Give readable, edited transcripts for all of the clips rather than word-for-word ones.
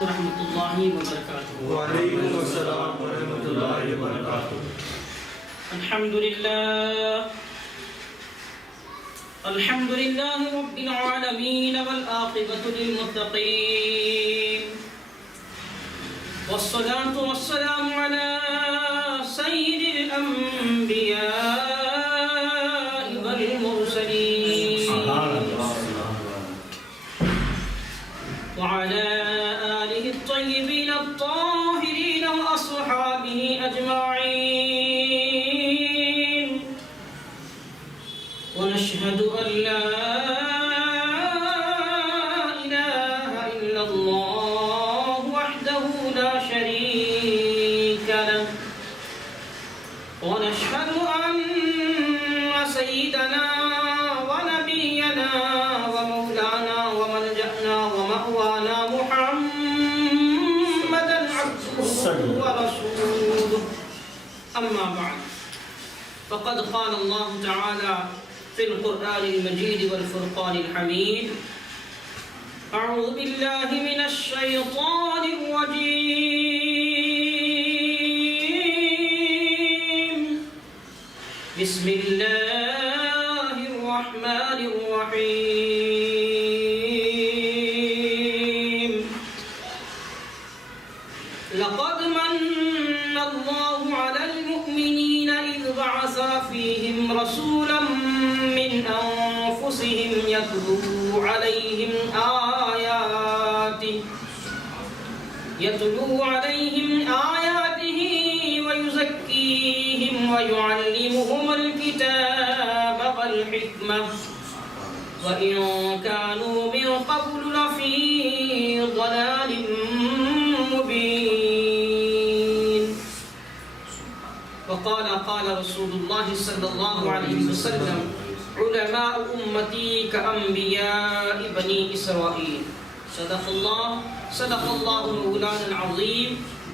ورحمۃ اللہ وبرکاتہ۔ وعلیکم السلام ورحمۃ اللہ وبرکاتہ۔ الحمد للہ رب العالمین والعاقبۃ للمتقین والصلاة والسلام علی سید الانبیاء والمرسلین وعلى آله الطيبين الطاهرين وأصحابه أجمعين ونشهد أن لا إله إلا الله وحده لا شريك له ونشهد أن سيدنا ونبينا ومولانا وملجأنا ومأوانا محمدا عبده ورسوله أما بعد فقد قال الله تعالى في القرآن المجيد والفرقان الحميد أعوذ بالله من الشيطان الرجيم بسم الله الرحمن الرحيم لقد من الله على المؤمنين إذ بعث فيهم رسولا من أنفسهم يتلو عليهم آياته ويزكيهم ويعلمهم الكتاب والحكمة وإن كانوا من قبل لفي ضلال مبين وقال رسول الله صلى الله عليه وسلم علماء أمتي كأنبياء بني إسرائيل صدق الله مولانا العظيم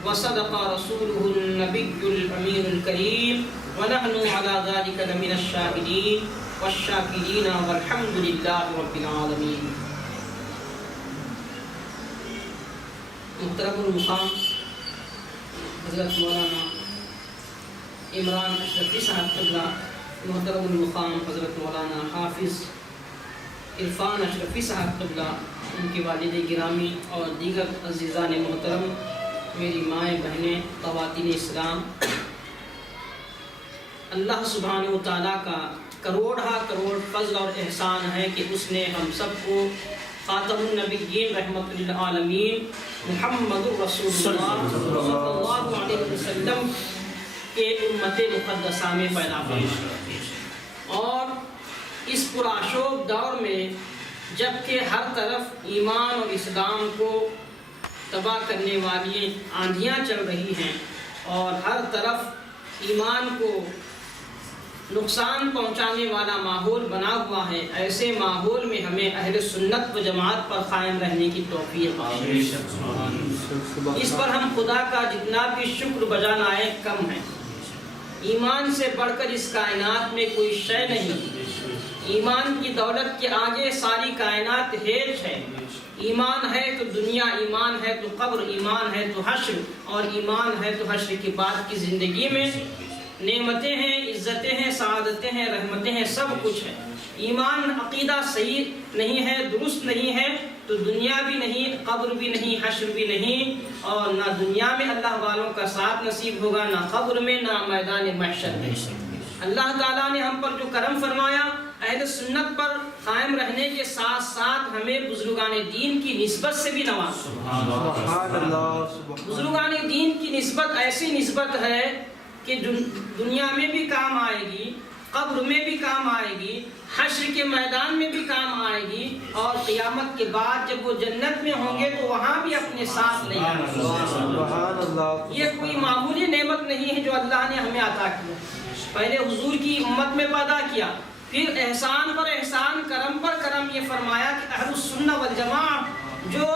وصدق رسوله النبي الأمين الكريم ونحن على ذلك لمن الشاهدين والشاكرين والحمد لله رب العالمين۔ محترم المقام حضرت مولانا عمران اشرفی صاحب قبلہ، محترم المقام حضرت مولانا حافظ عرفان اشرفی صاحب قبلہ، ان کے والد گرامی اور دیگر عزیزان محترم، میری مائیں بہنیں، خواتین اسلام، اللہ سبحانہ و تعالیٰ کا کروڑا کروڑ فضل اور احسان ہے کہ اس نے ہم سب کو خاتم النبیین رحمت للعالمین محمد الرسول اللہ صلی اللہ علیہ وسلم کے امت مقدسہ میں پیدا فرمایا، اور اس پرآشوب دور میں جبکہ ہر طرف ایمان اور اسلام کو تباہ کرنے والی آندھیاں چل رہی ہیں اور ہر طرف ایمان کو نقصان پہنچانے والا ماحول بنا ہوا ہے، ایسے ماحول میں ہمیں اہل سنت و جماعت پر قائم رہنے کی توفیق عطا۔ اس پر ہم خدا کا جتنا بھی شکر بجا لائیں کم ہے۔ ایمان سے بڑھ کر اس کائنات میں کوئی شے نہیں، ایمان کی دولت کے آگے ساری کائنات ہیج ہے۔ ایمان ہے تو دنیا، ایمان ہے تو قبر، ایمان ہے تو حشر، اور ایمان ہے تو حشر کے بعد کی زندگی میں نعمتیں ہیں، عزتیں ہیں، سعادتیں ہیں، رحمتیں ہیں، سب کچھ ہے۔ ایمان عقیدہ صحیح نہیں ہے، درست نہیں ہے تو دنیا بھی نہیں، قبر بھی نہیں، حشر بھی نہیں، اور نہ دنیا میں اللہ والوں کا ساتھ نصیب ہوگا، نہ قبر میں، نہ میدان محشر میں۔ اللہ تعالیٰ نے ہم پر جو کرم فرمایا، اہل سنت پر قائم رہنے کے ساتھ ساتھ ہمیں بزرگان دین کی نسبت سے بھی نوازا۔ بزرگان دین کی نسبت ایسی نسبت ہے کہ دنیا میں بھی کام آئے گی، قبر میں بھی کام آئے گی، حشر کے میدان میں بھی کام آئے گی، اور قیامت کے بعد جب وہ جنت میں ہوں گے تو وہاں بھی اپنے ساتھ لے آئیں گے۔ یہ کوئی معمولی نعمت نہیں ہے جو اللہ نے ہمیں عطا کیا۔ پہلے حضور کی امت میں پیدا کیا، پھر احسان پر احسان، کرم پر کرم، یہ فرمایا کہ اہل السنہ والجماعہ جو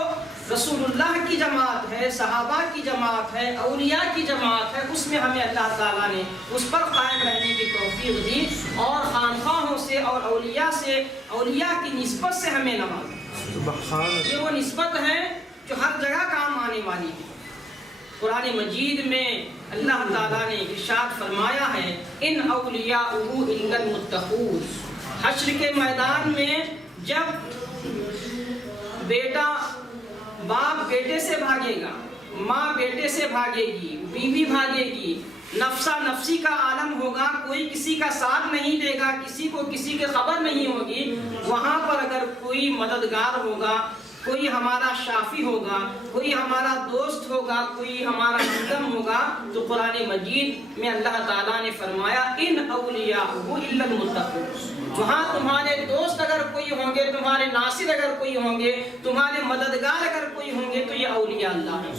رسول اللہ کی جماعت ہے، صحابہ کی جماعت ہے، اولیاء کی جماعت ہے، اس میں ہمیں اللہ تعالیٰ نے اس پر قائم رہنے کی توفیق دی، اور خانقاہوں سے اور اولیاء کی نسبت سے ہمیں نوازا۔ یہ وہ نسبت ہے جو ہر جگہ کام آنے والی ہے۔ قرآن مجید میں اللہ تعالیٰ نے ارشاد فرمایا ہے ان اولیاءہ الا المتقون۔ حشر کے میدان میں جب بیٹا باپ بیٹے سے بھاگے گا، ماں بیٹے سے بھاگے گی، بیوی بھاگے گی، نفسا نفسی کا عالم ہوگا، کوئی کسی کا ساتھ نہیں دے گا، کسی کو کسی کی خبر نہیں ہوگی، وہاں پر اگر کوئی مددگار ہوگا، کوئی ہمارا شافی ہوگا، کوئی ہمارا دوست ہوگا، کوئی ہمارا ہمدم ہوگا، تو قرآن مجید میں اللہ تعالیٰ نے فرمایا ان اولیاءہ الا المتقون۔ وہاں تمہارے دوست اگر کوئی ہوں گے، تمہارے ناصر اگر کوئی ہوں گے، تمہارے مددگار اگر کوئی ہوں گے، تو یہ اولیاء اللہ ہیں۔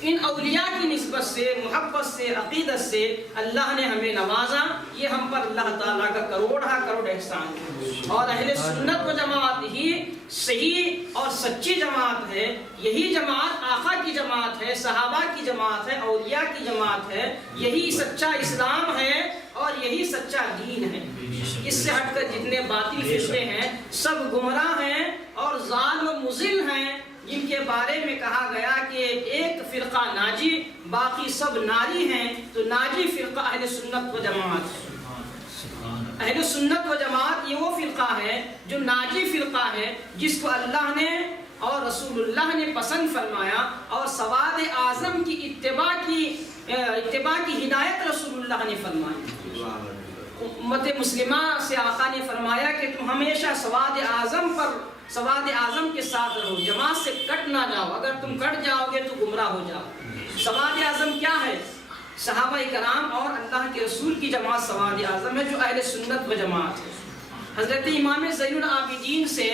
ان اولیاء کی نسبت سے، محبت سے، عقیدت سے اللہ نے ہمیں نوازا، یہ ہم پر اللہ تعالیٰ کا کروڑ احسان ہے۔ اور اہل سنت و جماعت ہی صحیح اور سچی جماعت ہے، یہی جماعت آقا کی جماعت ہے، صحابہ کی جماعت ہے، اولیاء کی جماعت ہے، یہی سچا اسلام ہے اور یہی سچا دین ہے۔ اس سے ہٹ کر جتنے باطل فرقے ہیں سب گمراہ ہیں اور ضال و مضل ہیں، جن کے بارے میں کہا گیا کہ ایک فرقہ ناجی باقی سب ناری ہیں، تو ناجی فرقہ اہل سنت و جماعت ہے۔ اہل سنت و جماعت یہ وہ فرقہ ہے جو ناجی فرقہ ہے، جس کو اللہ نے اور رسول اللہ نے پسند فرمایا، اور سواد اعظم کی اتباع کی ہدایت رسول اللہ نے فرمائی۔ امت مسلمہ سے آقا نے فرمایا کہ تم ہمیشہ سواد اعظم کے ساتھ رہو، جماعت سے کٹ نہ جاؤ، اگر تم کٹ جاؤ گے تو گمراہ ہو جاؤ۔ سواد اعظم کیا ہے؟ صحابہ کرام اور اللہ کے رسول کی جماعت سواد اعظم ہے، جو اہل سنت و جماعت ہے۔ حضرت امام زین العابدین سے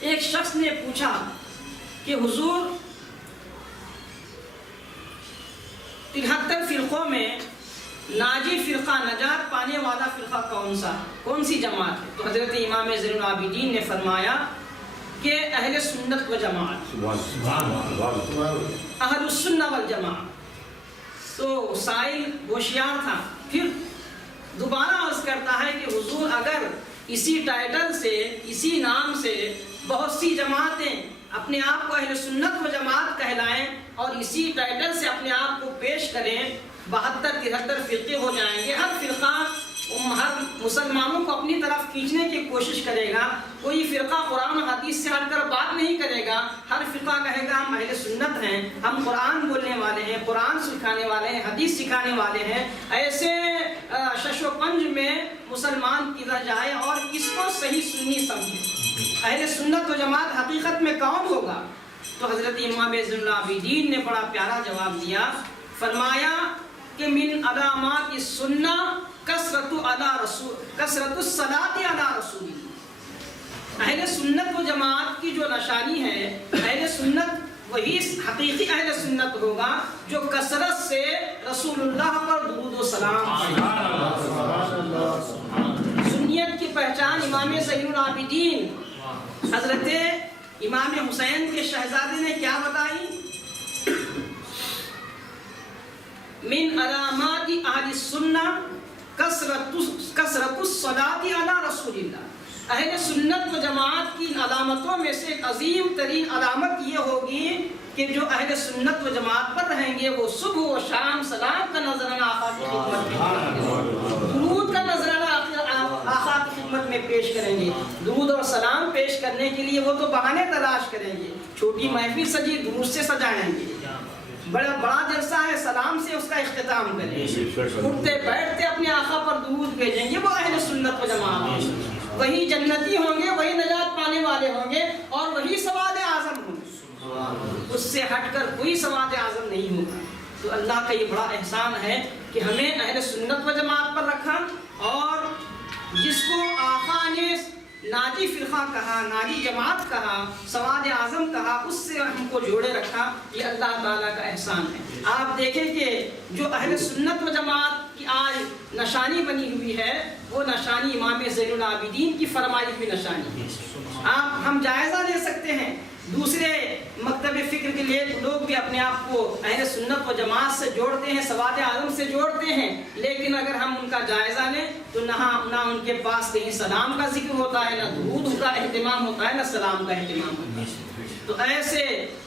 ایک شخص نے پوچھا کہ حضور 73 فرقوں میں ناجی فرقہ، نجات پانے والا فرقہ کون سا ہے، کون سی جماعت ہے؟ تو حضرت امام زین العابدین نے فرمایا کہ اہل سنت و جماعت، اہل السنہ والجماعت۔ تو سائل ہوشیار تھا، پھر دوبارہ عرض کرتا ہے کہ حضور اگر اسی ٹائٹل سے، اسی نام سے بہت سی جماعتیں اپنے آپ کو اہل سنت و جماعت کہلائیں اور اسی ٹائٹل سے اپنے آپ کو پیش کریں، 72-73 فرقے ہو جائیں گے، ہر فرقہ ہر مسلمانوں کو اپنی طرف کھینچنے کی کوشش کرے گا، کوئی فرقہ قرآن و حدیث سے ہٹ کر بات نہیں کرے گا، ہر فرقہ کہے گا ہم اہل سنت ہیں، ہم قرآن بولنے والے ہیں، قرآن سکھانے والے ہیں، حدیث سکھانے والے ہیں۔ ایسے شش و پنج میں مسلمان کدھر جائے اور کس کو صحیح سنی سمجھے؟ اہل سنت و جماعت حقیقت میں کون ہوگا؟ تو حضرت امام زین العابدین نے بڑا پیارا جواب دیا، فرمایا کہ من علامات السنہ کثرت الصلاۃ علی رسول اللہ۔ اہل سنت و جماعت کی جو نشانی ہے، اہل سنت وہی حقیقی اہل سنت ہوگا جو کثرت سے رسول اللہ پر درود و سلام پڑھے۔ سنیت کی پہچان امام زین العابدین حضرت امام حسین کے شہزادے نے کیا بتائی؟ من علامات اہل السنہ کثرت الصلاۃ علی رسول اللہ۔ اہل سنت و جماعت کی علامتوں میں سے ایک عظیم ترین علامت یہ ہوگی کہ جو اہل سنت و جماعت پر رہیں گے وہ صبح و شام سلام کا نذرانہ آقا کی خدمت میں، درود کا نذرانہ آقا کی خدمت میں پیش کریں گے۔ درود اور سلام پیش کرنے کے لیے وہ تو بہانے تلاش کریں گے، چھوٹی محفل سجی درود سے سجائیں گے، بڑا جلسہ ہے سلام سے اس کا اختتام کریں گے، اٹھتے بیٹھتے اپنے آقا پر درود بھیجیں گے، وہ اہل سنت و جماعت ہیں۔ وہی جنتی ہوں گے، وہی نجات پانے والے ہوں گے اور وہی سواد اعظم ہوں گے، اس سے ہٹ کر کوئی سواد اعظم نہیں ہوگا۔ تو اللہ کا یہ بڑا احسان ہے کہ ہمیں اہل سنت و جماعت پر رکھا، اور جس کو آقا نے ناجی فرقہ کہا، ناجی جماعت کہا، سواد اعظم کہا، اس سے ہم کو جوڑے رکھا، یہ اللہ تعالیٰ کا احسان ہے۔ آپ دیکھیں کہ جو اہل سنت و جماعت کی کی آج نشانی بنی ہوئی ہے وہ نشانی امام زین العابدین کی فرمائی ہوئی نشانی ہے۔ ہم جائزہ لے سکتے ہیں، دوسرے مکتب فکر کے لیے لوگ بھی اپنے آپ کو اہل سنت و جماعت سے جوڑتے ہیں، سواد اعظم سے جوڑتے ہیں، لیکن اگر ہم ان کا جائزہ لیں تو نہ ان کے پاس کہیں سلام کا ذکر ہوتا ہے، نہ درود کا اہتمام ہوتا ہے، نہ سلام کا اہتمام ہوتا ہے۔ تو ایسے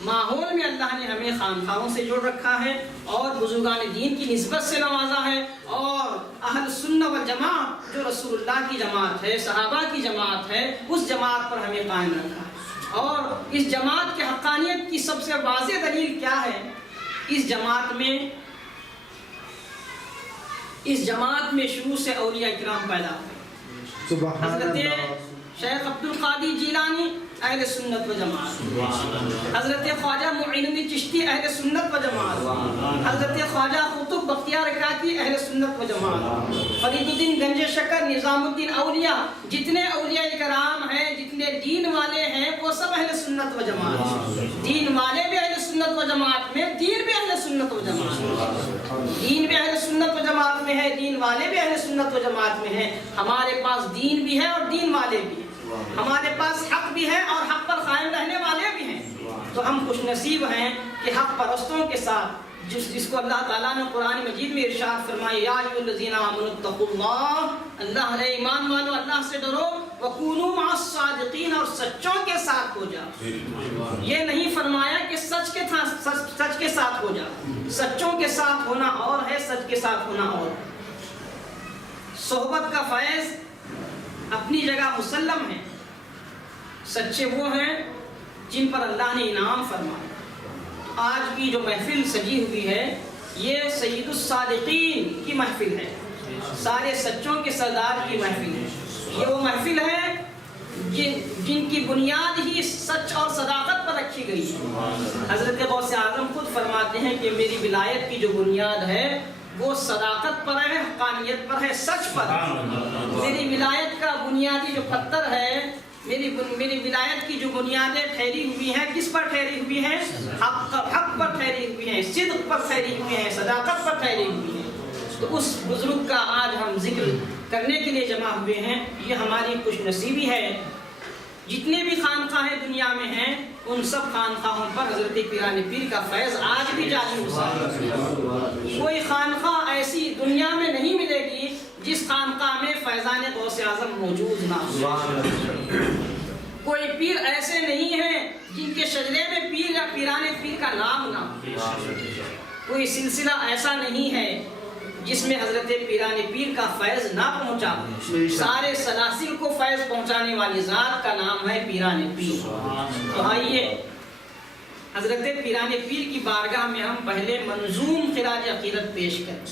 ماحول میں اللہ نے ہمیں خانقاہوں سے جوڑ رکھا ہے اور بزرگان دین کی نسبت سے نوازا ہے، اور اہل سنت والجماعت جو رسول اللہ کی جماعت ہے، صحابہ کی جماعت ہے، اس جماعت پر ہمیں قائم رکھا ہے۔ اور اس جماعت کی حقانیت کی سب سے واضح دلیل کیا ہے؟ اس جماعت میں شروع سے اولیاء کرام پیدا ہوئے۔ حضرت شیخ عبد القادر جیلانی اہل سنت و جماعت، حضرت خواجہ معین الدین چشتی اہل سنت و جماعت، حضرت خواجہ قطب بختیار کاکی اہل سنت و جماعت، فرید الدین گنج شکر، نظام الدین اولیاء، جتنے اولیاء کرام ہیں، جتنے دین والے ہیں، وہ سب اہل سنت و جماعت۔ دین والے بھی اہل سنت و جماعت میں، دین بھی اہل سنت و جماعت، دین بھی اہل سنت و جماعت میں ہے، دین والے بھی اہل سنت و جماعت میں ہیں۔ ہمارے پاس دین بھی ہے اور دین والے بھی ہیں، ہمارے پاس حق بھی ہے اور حق پر قائم رہنے والے بھی ہیں۔ تو ہم خوش نصیب ہیں کہ حق پرستوں کے ساتھ جس کو اللہ تعالیٰ نے قرآن مجید میں ارشاد فرمایا، یا ایھا الذین آمنوا اتقوا اللہ، اللہ علیہ ایمان والو اللہ سے ڈرو، وکونوا مع الصادقین، اور سچوں کے ساتھ ہو جاؤ۔ یہ نہیں فرمایا کہ سچ کے ساتھ ہو جاؤ، سچوں کے ساتھ ہونا اور ہے، سچ کے ساتھ ہونا اور ہے۔ صحبت کا فیض اپنی جگہ مسلم ہے، سچے وہ ہیں جن پر اللہ نے انعام فرمایا۔ آج کی جو محفل سجی ہوئی ہے یہ سید الصادقین کی محفل ہے، سارے سچوں کے سردار کی محفل ہے۔ یہ وہ محفل ہے جن کی بنیاد ہی سچ اور صداقت پر رکھی گئی ہے۔ حضرت غوث اعظم خود فرماتے ہیں کہ میری ولایت کی جو بنیاد ہے وہ صداقت پر ہے، حقانیت پر ہے، سچ پر ہے۔ میری ولایت کا بنیادی جو پتھر ہے، میری ولایت کی جو بنیادیں ٹھہری ہوئی ہیں، کس پر ٹھہری ہوئی ہیں؟ حق پر ٹھہری ہوئی ہیں، صدق پر ٹھہری ہوئی ہیں، صداقت پر ٹھہری ہوئی ہیں۔ تو اس بزرگ کا آج ہم ذکر کرنے کے لیے جمع ہوئے ہیں، یہ ہماری خوش نصیبی ہے۔ جتنے بھی خانقاہیں دنیا میں ہیں ان سب خانقاہوں پر حضرت پیران پیر کا فیض آج بھی جاری ہے۔ کوئی خانقاہ ایسی دنیا میں نہیں ملے گی جس خانقاہ میں فیضان غوث اعظم موجود نہ ہو۔ کوئی پیر ایسے نہیں ہیں جن کے شجرے میں پیر یا پیران پیر کا نام نہ ہو۔ کوئی سلسلہ ایسا نہیں ہے جس میں حضرت پیران پیر کا فیض نہ پہنچا۔ سارے سلاسل کو فیض پہنچانے والی ذات کا نام ہے پیران پیر۔ تو آئیے حضرت پیران پیر کی بارگاہ میں ہم پہلے منظوم خراج عقیدت پیش کریں۔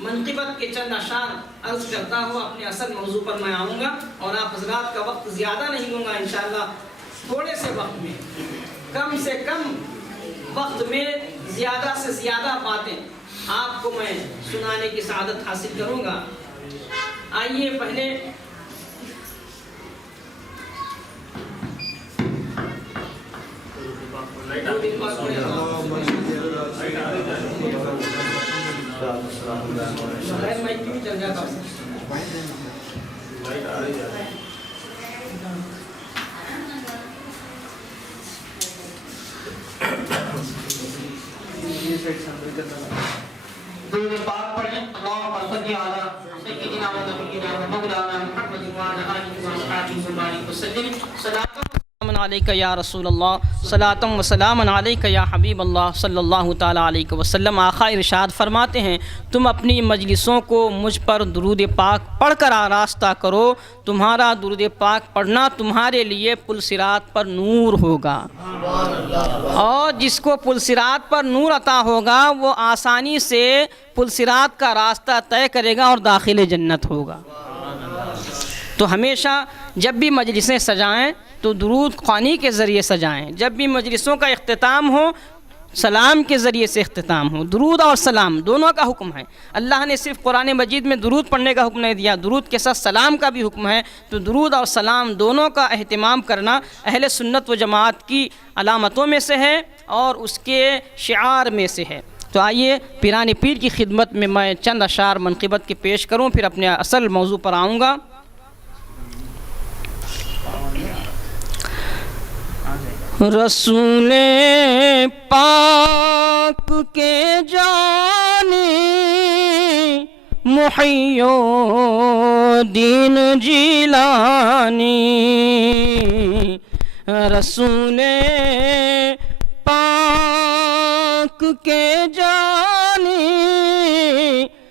منقبت کے چند اشعار عرض کرتا ہوں، اپنے اصل موضوع پر میں آؤں گا اور آپ حضرات کا وقت زیادہ نہیں لوں گا انشاءاللہ۔ تھوڑے سے وقت میں، کم سے کم وقت میں زیادہ سے زیادہ باتیں آپ کو میں سنانے کی سعادت حاصل کروں گا۔ آئیے پہلے درود پاک پڑھیں۔ اللہم صلی علی سیدنا و نبینا و مولانا محمد و علی آلہ و اصحابہ وبارک وسلم۔ سلام علیکہ یا رسول اللہ، صلاۃ و سلام علیکہ یا حبیب اللہ صلی اللہ تعالیٰ علیہ وسلم۔ آقا ارشاد فرماتے ہیں، تم اپنی مجلسوں کو مجھ پر درود پاک پڑھ کر آراستہ کرو، تمہارا درود پاک پڑھنا تمہارے لیے پل صراط پر نور ہوگا، اور جس کو پل صراط پر نور عطا ہوگا وہ آسانی سے پل صراط کا راستہ طے کرے گا اور داخل جنت ہوگا۔ تو ہمیشہ جب بھی مجلسیں سجائیں تو درود خوانی کے ذریعے سجائیں، جب بھی مجلسوں کا اختتام ہو سلام کے ذریعے سے اختتام ہو۔ درود اور سلام دونوں کا حکم ہے، اللہ نے صرف قرآن مجید میں درود پڑھنے کا حکم نہیں دیا، درود کے ساتھ سلام کا بھی حکم ہے۔ تو درود اور سلام دونوں کا اہتمام کرنا اہل سنت و جماعت کی علامتوں میں سے ہے اور اس کے شعار میں سے ہے۔ تو آئیے پیران پیر کی خدمت میں میں چند اشعار منقبت کے پیش کروں، پھر اپنے اصل موضوع پر آؤں گا۔ رسول پاک کے جانی محی الدین جیلانی، رسول پاک کے جانی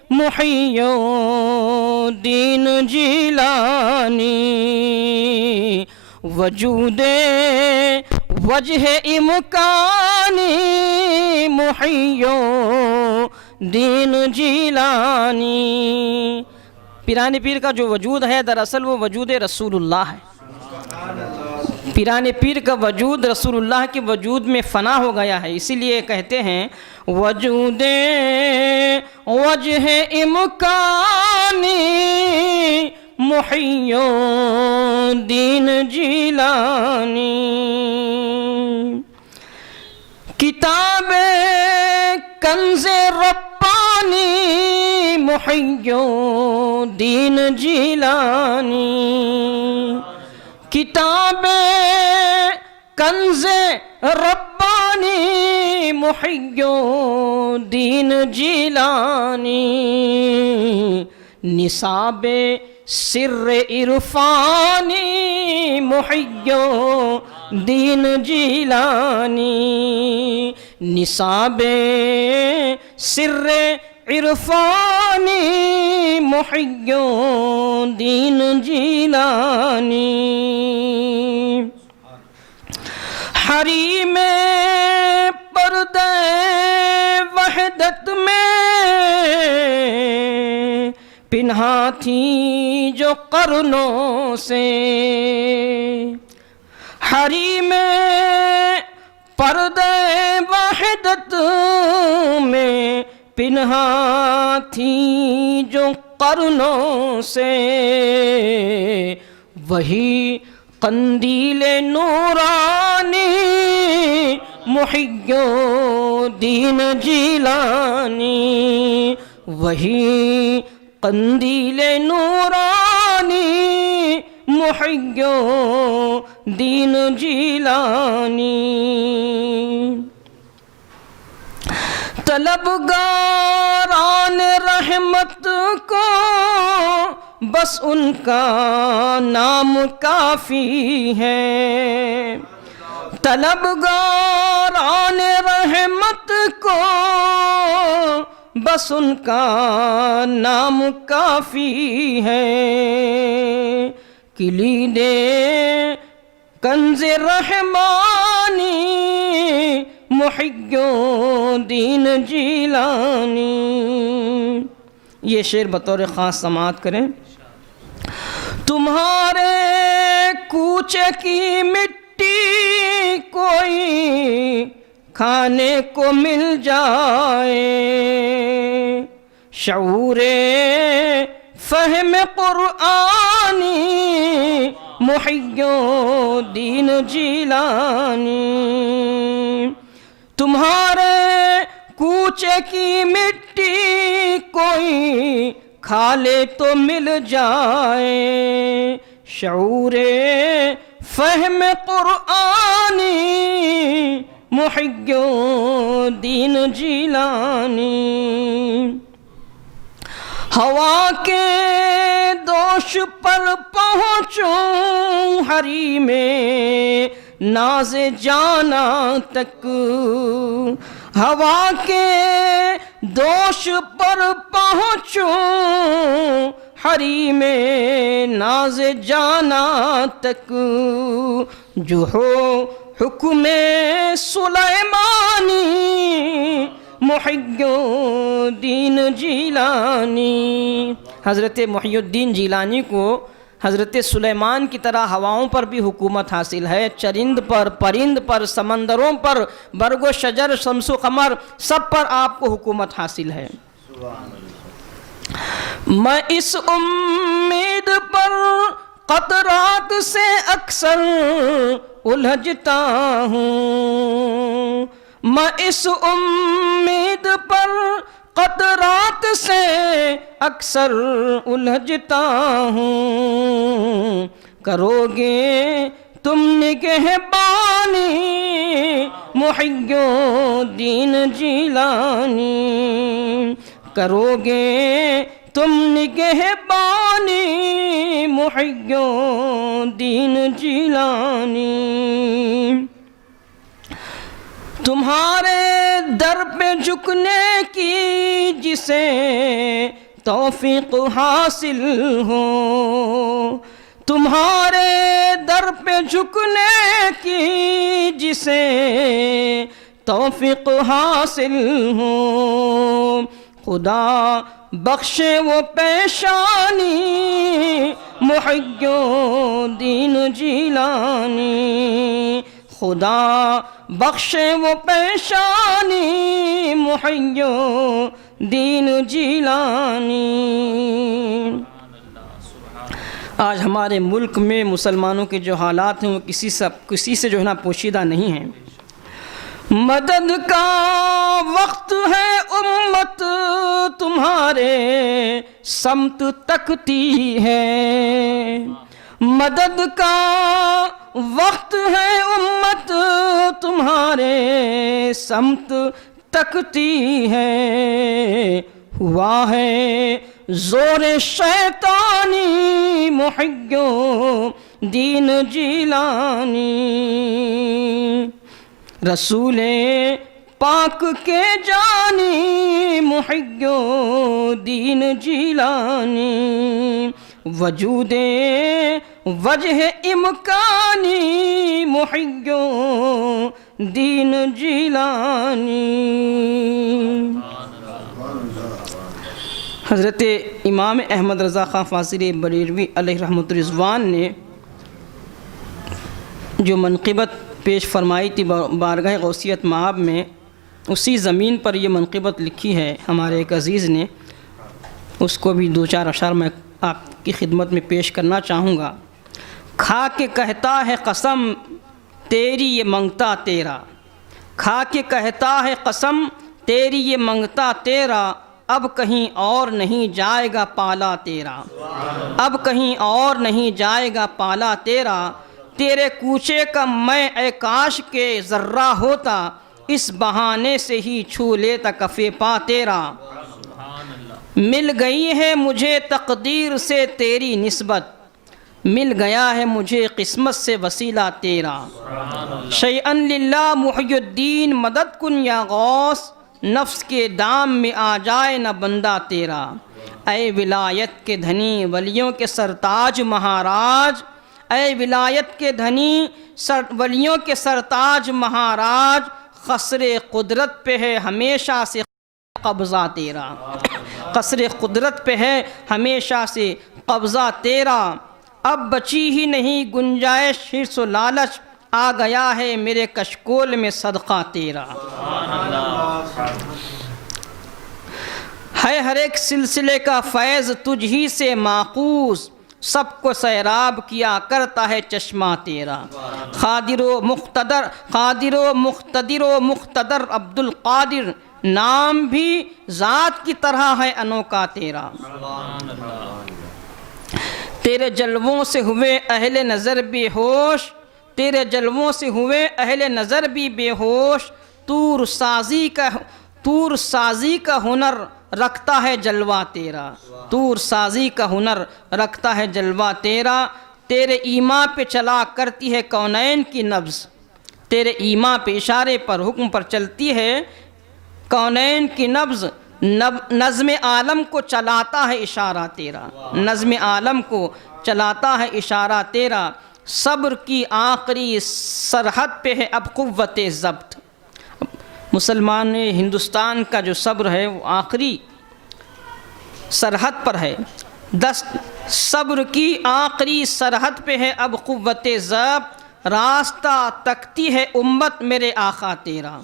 محی الدین جیلانی، وجود وجہ امکانی محی الدین جیلانی۔ پیران پیر کا جو وجود ہے دراصل وہ وجود رسول اللہ ہے۔ پیران پیر کا وجود رسول اللہ کے وجود میں فنا ہو گیا ہے، اسی لیے کہتے ہیں وجود وجہ امکانی محی الدین جیلانی، کتاب کنز ربانی محی الدین جیلانی، کتاب کنز ربانی محی الدین جیلانی، نصاب سر عرفانی محی الدین جیلانی، نصاب سر عرفانی محی الدین جیلانی، حریم پردہ وحدت میں پنہا تھی جو قرنوں سے، حریم پردہ وحدت میں پنہا تھی جو قرنوں سے، وہی قندیل نورانی محی الدین جیلانی، وہی قندیل نورانی محی الدین جیلانی، طلبگاران رحمت کو بس ان کا نام کافی ہے، طلبگاران رحمت کو بس ان کا نام کافی ہے، کلید کنز رحمانی محی الدین جیلانی۔ یہ شعر بطور خاص سماعت کریں۔ تمہارے کوچے کی مٹی کوئی کھانے کو مل جائے، شعور فہم قرآنی محی الدین جیلانی، تمہارے کوچے کی مٹی کوئی کھا لے تو مل جائے، شعور فہم قرآنی محی الدین جیلانی، ہوا کے دوش پر پہنچوں حریم ناز جانا تک، ہوا کے دوش پر پہنچوں حریم ناز جانا تک، جو ہو حکم سلیمانی محی الدین جیلانی۔ حضرت محی الدین جیلانی کو حضرت سلیمان کی طرح ہواؤں پر بھی حکومت حاصل ہے، چرند پر، پرند پر، سمندروں پر، برگ و شجر، شمس و قمر، سب پر آپ کو حکومت حاصل ہے۔ میں اس امید پر قطرات سے اکثر الجھتا ہوں، میں اس امید امید پر قطرات سے اکثر الجھتا ہوں، کرو گے تم نگہبانی محی الدین جیلانی، کرو گے تم نگہبانی محی الدین جیلانی، تمہارے در پہ جھکنے کی جسے توفیق حاصل ہو، تمہارے در پہ جھکنے کی جسے توفیق حاصل ہو، خدا بخشے وہ پیشانی محی الدین جیلانی، خدا بخشے وہ پیشانی محی الدین جیلانی۔ آج ہمارے ملک میں مسلمانوں کے جو حالات ہیں وہ کسی سے جو ہے نا پوشیدہ نہیں ہیں۔ مدد کا وقت ہے امت تمہارے سمت تکتی ہے، مدد کا وقت ہے امت تمہارے سمت تکتی ہے، ہوا ہے زور شیطانی محی الدین جیلانی، رسول پاک کے جانی محی الدین جیلانی، وجود وجہ امکانی محی الدین جیلانی۔ حضرت امام احمد رضا خان فاضل بریلوی علیہ رحمۃ الرضوان نے جو منقبت پیش فرمائی تھی بارگاہ غوثیت مآب میں، اسی زمین پر یہ منقبت لکھی ہے ہمارے ایک عزیز نے، اس کو بھی دو چار اشعار میں آپ کی خدمت میں پیش کرنا چاہوں گا۔ کھا کے کہتا ہے قسم تیری یہ منگتا تیرا، کھا کے کہتا ہے قسم تیری یہ منگتا تیرا، اب کہیں اور نہیں جائے گا پالا تیرا، اب کہیں اور نہیں جائے گا پالا تیرا، تیرے کوچے کا میں اے کاش کے ذرہ ہوتا، اس بہانے سے ہی چھو لیتا کف پا تیرا، مل گئی ہے مجھے تقدیر سے تیری نسبت، مل گیا ہے مجھے قسمت سے وسیلہ تیرا، شیئن للہ محی الدین مدد کن یا غوث، نفس کے دام میں آ جائے نہ بندہ تیرا، اے ولایت کے دھنی ولیوں کے سرتاج مہاراج، اے ولایت کے دھنی ولیوں کے سرتاج مہاراج، قصر قدرت پہ ہے ہمیشہ سے قبضہ تیرا، قصر قدرت پہ ہے ہمیشہ سے قبضہ تیرا، اب بچی ہی نہیں گنجائش حرص و لالچ، آ گیا ہے میرے کشکول میں صدقہ تیرا، ہے ہر ایک سلسلے کا فیض تجھ ہی سے ماخوذ، سب کو سیراب کیا کرتا ہے چشمہ تیرا، قادر و مقتدر عبد القادر، نام بھی ذات کی طرح ہے انوکھا تیرا، تیرے جلووں سے ہوئے اہل نظر بے ہوش، تیرے جلووں سے ہوئے اہل نظر بھی بے ہوش، طور سازی کا ہنر رکھتا ہے جلوہ تیرا، طور سازی کا ہنر رکھتا ہے جلوہ تیرا، تیرے ایما پہ چلا کرتی ہے کونین کی نبض، تیرے ایما پہ اشارے پر حکم پر چلتی ہے کونین کی نبض، نظم عالم کو چلاتا ہے اشارہ تیرا، نظم عالم کو چلاتا ہے اشارہ تیرا، صبر کی آخری سرحد پہ ہے اب قوت ضبط، مسلمان ہندوستان کا جو صبر ہے وہ آخری سرحد پر ہے، صبر کی آخری سرحد پہ ہے اب قوت ضبط، راستہ تکتی ہے امت میرے آقا تیرا،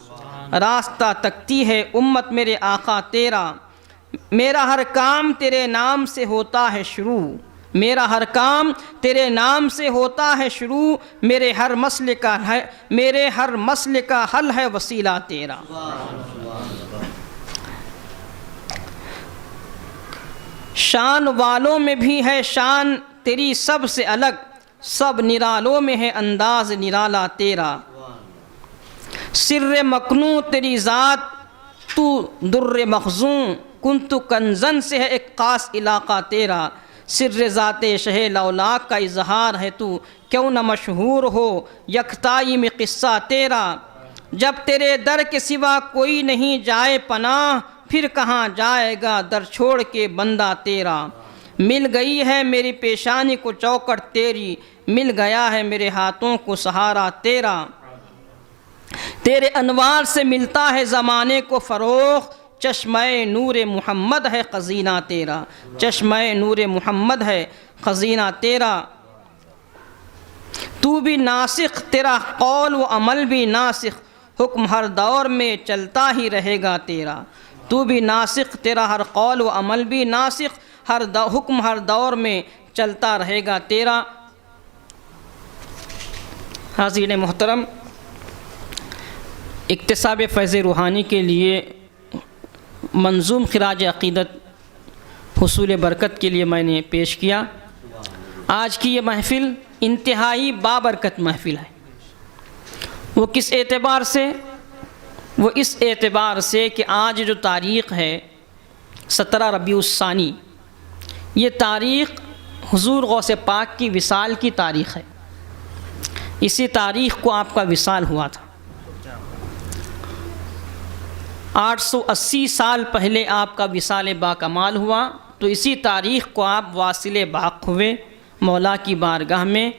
راستہ تکتی ہے امت میرے آقا تیرا، میرا ہر کام تیرے نام سے ہوتا ہے شروع، میرا ہر کام تیرے نام سے ہوتا ہے شروع، میرے ہر مسئلے کا حل ہے وسیلہ تیرا، شان والوں میں بھی ہے شان تیری سب سے الگ، سب نرالوں میں ہے انداز نرالا تیرا، سر مکنوں تیری ذات تو در مخزوں، کنت کنزن سے ہے ایک خاص علاقہ تیرا، سر ذات شہ لولاک کا اظہار ہے تو کیوں نہ مشہور ہو یکتائی میں قصہ تیرا، جب تیرے در کے سوا کوئی نہیں جائے پناہ، پھر کہاں جائے گا در چھوڑ کے بندہ تیرا، مل گئی ہے میری پیشانی کو چوکٹ تیری، مل گیا ہے میرے ہاتھوں کو سہارا تیرا، تیرے انوار سے ملتا ہے زمانے کو فروغ، چشمہ نور محمد ہے خزینہ تیرا، چشمہ نور محمد ہے خزینہ تیرا، تو بھی ناسخ تیرا قول و عمل بھی ناسخ، حکم ہر دور میں چلتا ہی رہے گا تیرا، تو بھی ناسخ تیرا ہر قول و عمل بھی ناسخ، حکم ہر دور میں چلتا رہے گا تیرا۔ حاضرین محترم، اکتساب فیض روحانی کے لیے منظوم خراج عقیدت حصول برکت کے لیے میں نے پیش کیا۔ آج کی یہ محفل انتہائی بابرکت محفل ہے۔ وہ کس اعتبار سے؟ وہ اس اعتبار سے کہ آج جو تاریخ ہے 17 ربیع الثانی، یہ تاریخ حضور غوث پاک کی وصال کی تاریخ ہے۔ اسی تاریخ کو آپ کا وصال ہوا تھا۔ 880 سال پہلے آپ کا وصال باکمال ہوا، تو اسی تاریخ کو آپ واصل بحق ہوئے، مولا کی بارگاہ میں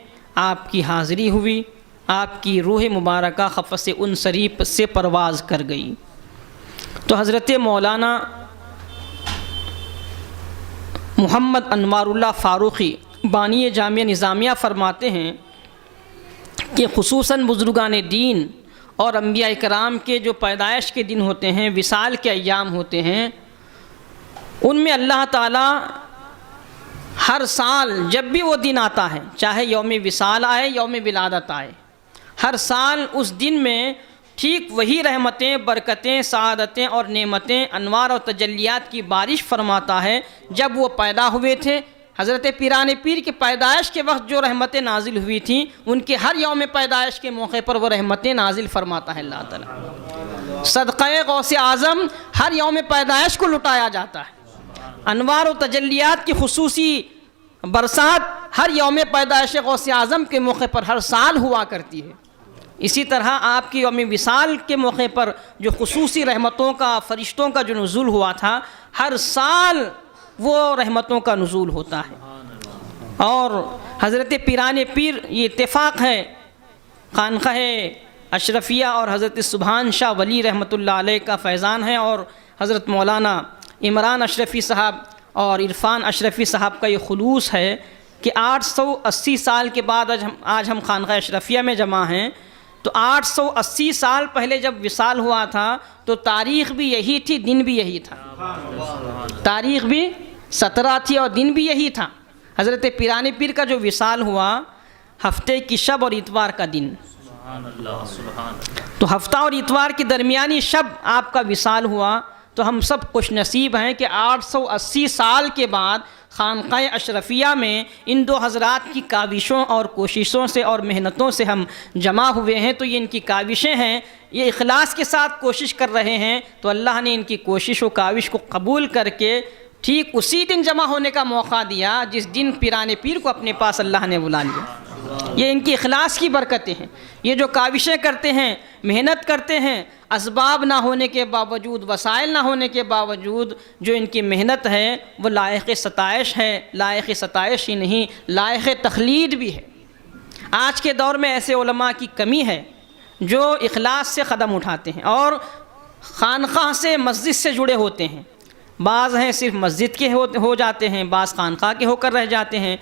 آپ کی حاضری ہوئی، آپ کی روح مبارکہ قفس انصریف سے پرواز کر گئی۔ تو حضرت مولانا محمد انوار اللہ فاروقی بانی جامعہ نظامیہ فرماتے ہیں کہ خصوصاً بزرگان دین اور انبیاء کرام کے جو پیدائش کے دن ہوتے ہیں، وصال کے ایام ہوتے ہیں، ان میں اللہ تعالیٰ ہر سال جب بھی وہ دن آتا ہے، چاہے یوم وصال آئے یوم ولادت آئے، ہر سال اس دن میں ٹھیک وہی رحمتیں، برکتیں، سعادتیں اور نعمتیں، انوار اور تجلیات کی بارش فرماتا ہے جب وہ پیدا ہوئے تھے۔ حضرت پیران پیر کی پیدائش کے وقت جو رحمتیں نازل ہوئی تھیں، ان کے ہر یوم پیدائش کے موقع پر وہ رحمتیں نازل فرماتا ہے اللہ تعالیٰ۔ صدقہ غوث اعظم ہر یوم پیدائش کو لٹایا جاتا ہے۔ انوار و تجلیات کی خصوصی برسات ہر یوم پیدائش غوث اعظم کے موقع پر ہر سال ہوا کرتی ہے۔ اسی طرح آپ کی یوم وصال کے موقع پر جو خصوصی رحمتوں کا، فرشتوں کا جو نزول ہوا تھا، ہر سال وہ رحمتوں کا نزول ہوتا ہے۔ اور حضرت پیران پیر، یہ اتفاق ہے، خانقاہ اشرفیہ اور حضرت سبحان شاہ ولی رحمۃ اللہ علیہ کا فیضان ہے، اور حضرت مولانا عمران اشرفی صاحب اور عرفان اشرفی صاحب کا یہ خلوص ہے کہ 880 سال کے بعد آج ہم خانقاہ اشرفیہ میں جمع ہیں، تو 880 سال پہلے جب وصال ہوا تھا تو تاریخ بھی یہی تھی، دن بھی یہی تھا، تاریخ بھی 17 تھی اور دن بھی یہی تھا۔ حضرت پیران پیر کا جو وصال ہوا ہفتے کی شب اور اتوار کا دن، تو ہفتہ اور اتوار کی درمیانی شب آپ کا وصال ہوا، تو ہم سب خوش نصیب ہیں کہ 880 سال کے بعد خانقاہ اشرفیہ میں ان دو حضرات کی کاوشوں اور کوششوں سے اور محنتوں سے ہم جمع ہوئے ہیں۔ تو یہ ان کی کاوشیں ہیں، یہ اخلاص کے ساتھ کوشش کر رہے ہیں، تو اللہ نے ان کی کوشش و کاوش کو قبول کر کے ٹھیک اسی دن جمع ہونے کا موقع دیا جس دن پیران پیر کو اپنے پاس اللہ نے بلا لیا۔ یہ ان کی اخلاص کی برکتیں ہیں۔ یہ جو کاوشیں کرتے ہیں، محنت کرتے ہیں، اسباب نہ ہونے کے باوجود، وسائل نہ ہونے کے باوجود جو ان کی محنت ہے وہ لائق ستائش ہے، لائق ستائش ہی نہیں، لائق تخلید بھی ہے۔ آج کے دور میں ایسے علماء کی کمی ہے جو اخلاص سے قدم اٹھاتے ہیں اور خانقاہ سے، مسجد سے جڑے ہوتے ہیں۔ بعض ہیں صرف مسجد کے ہو جاتے ہیں، بعض خانقاہ کے ہو کر رہ جاتے ہیں۔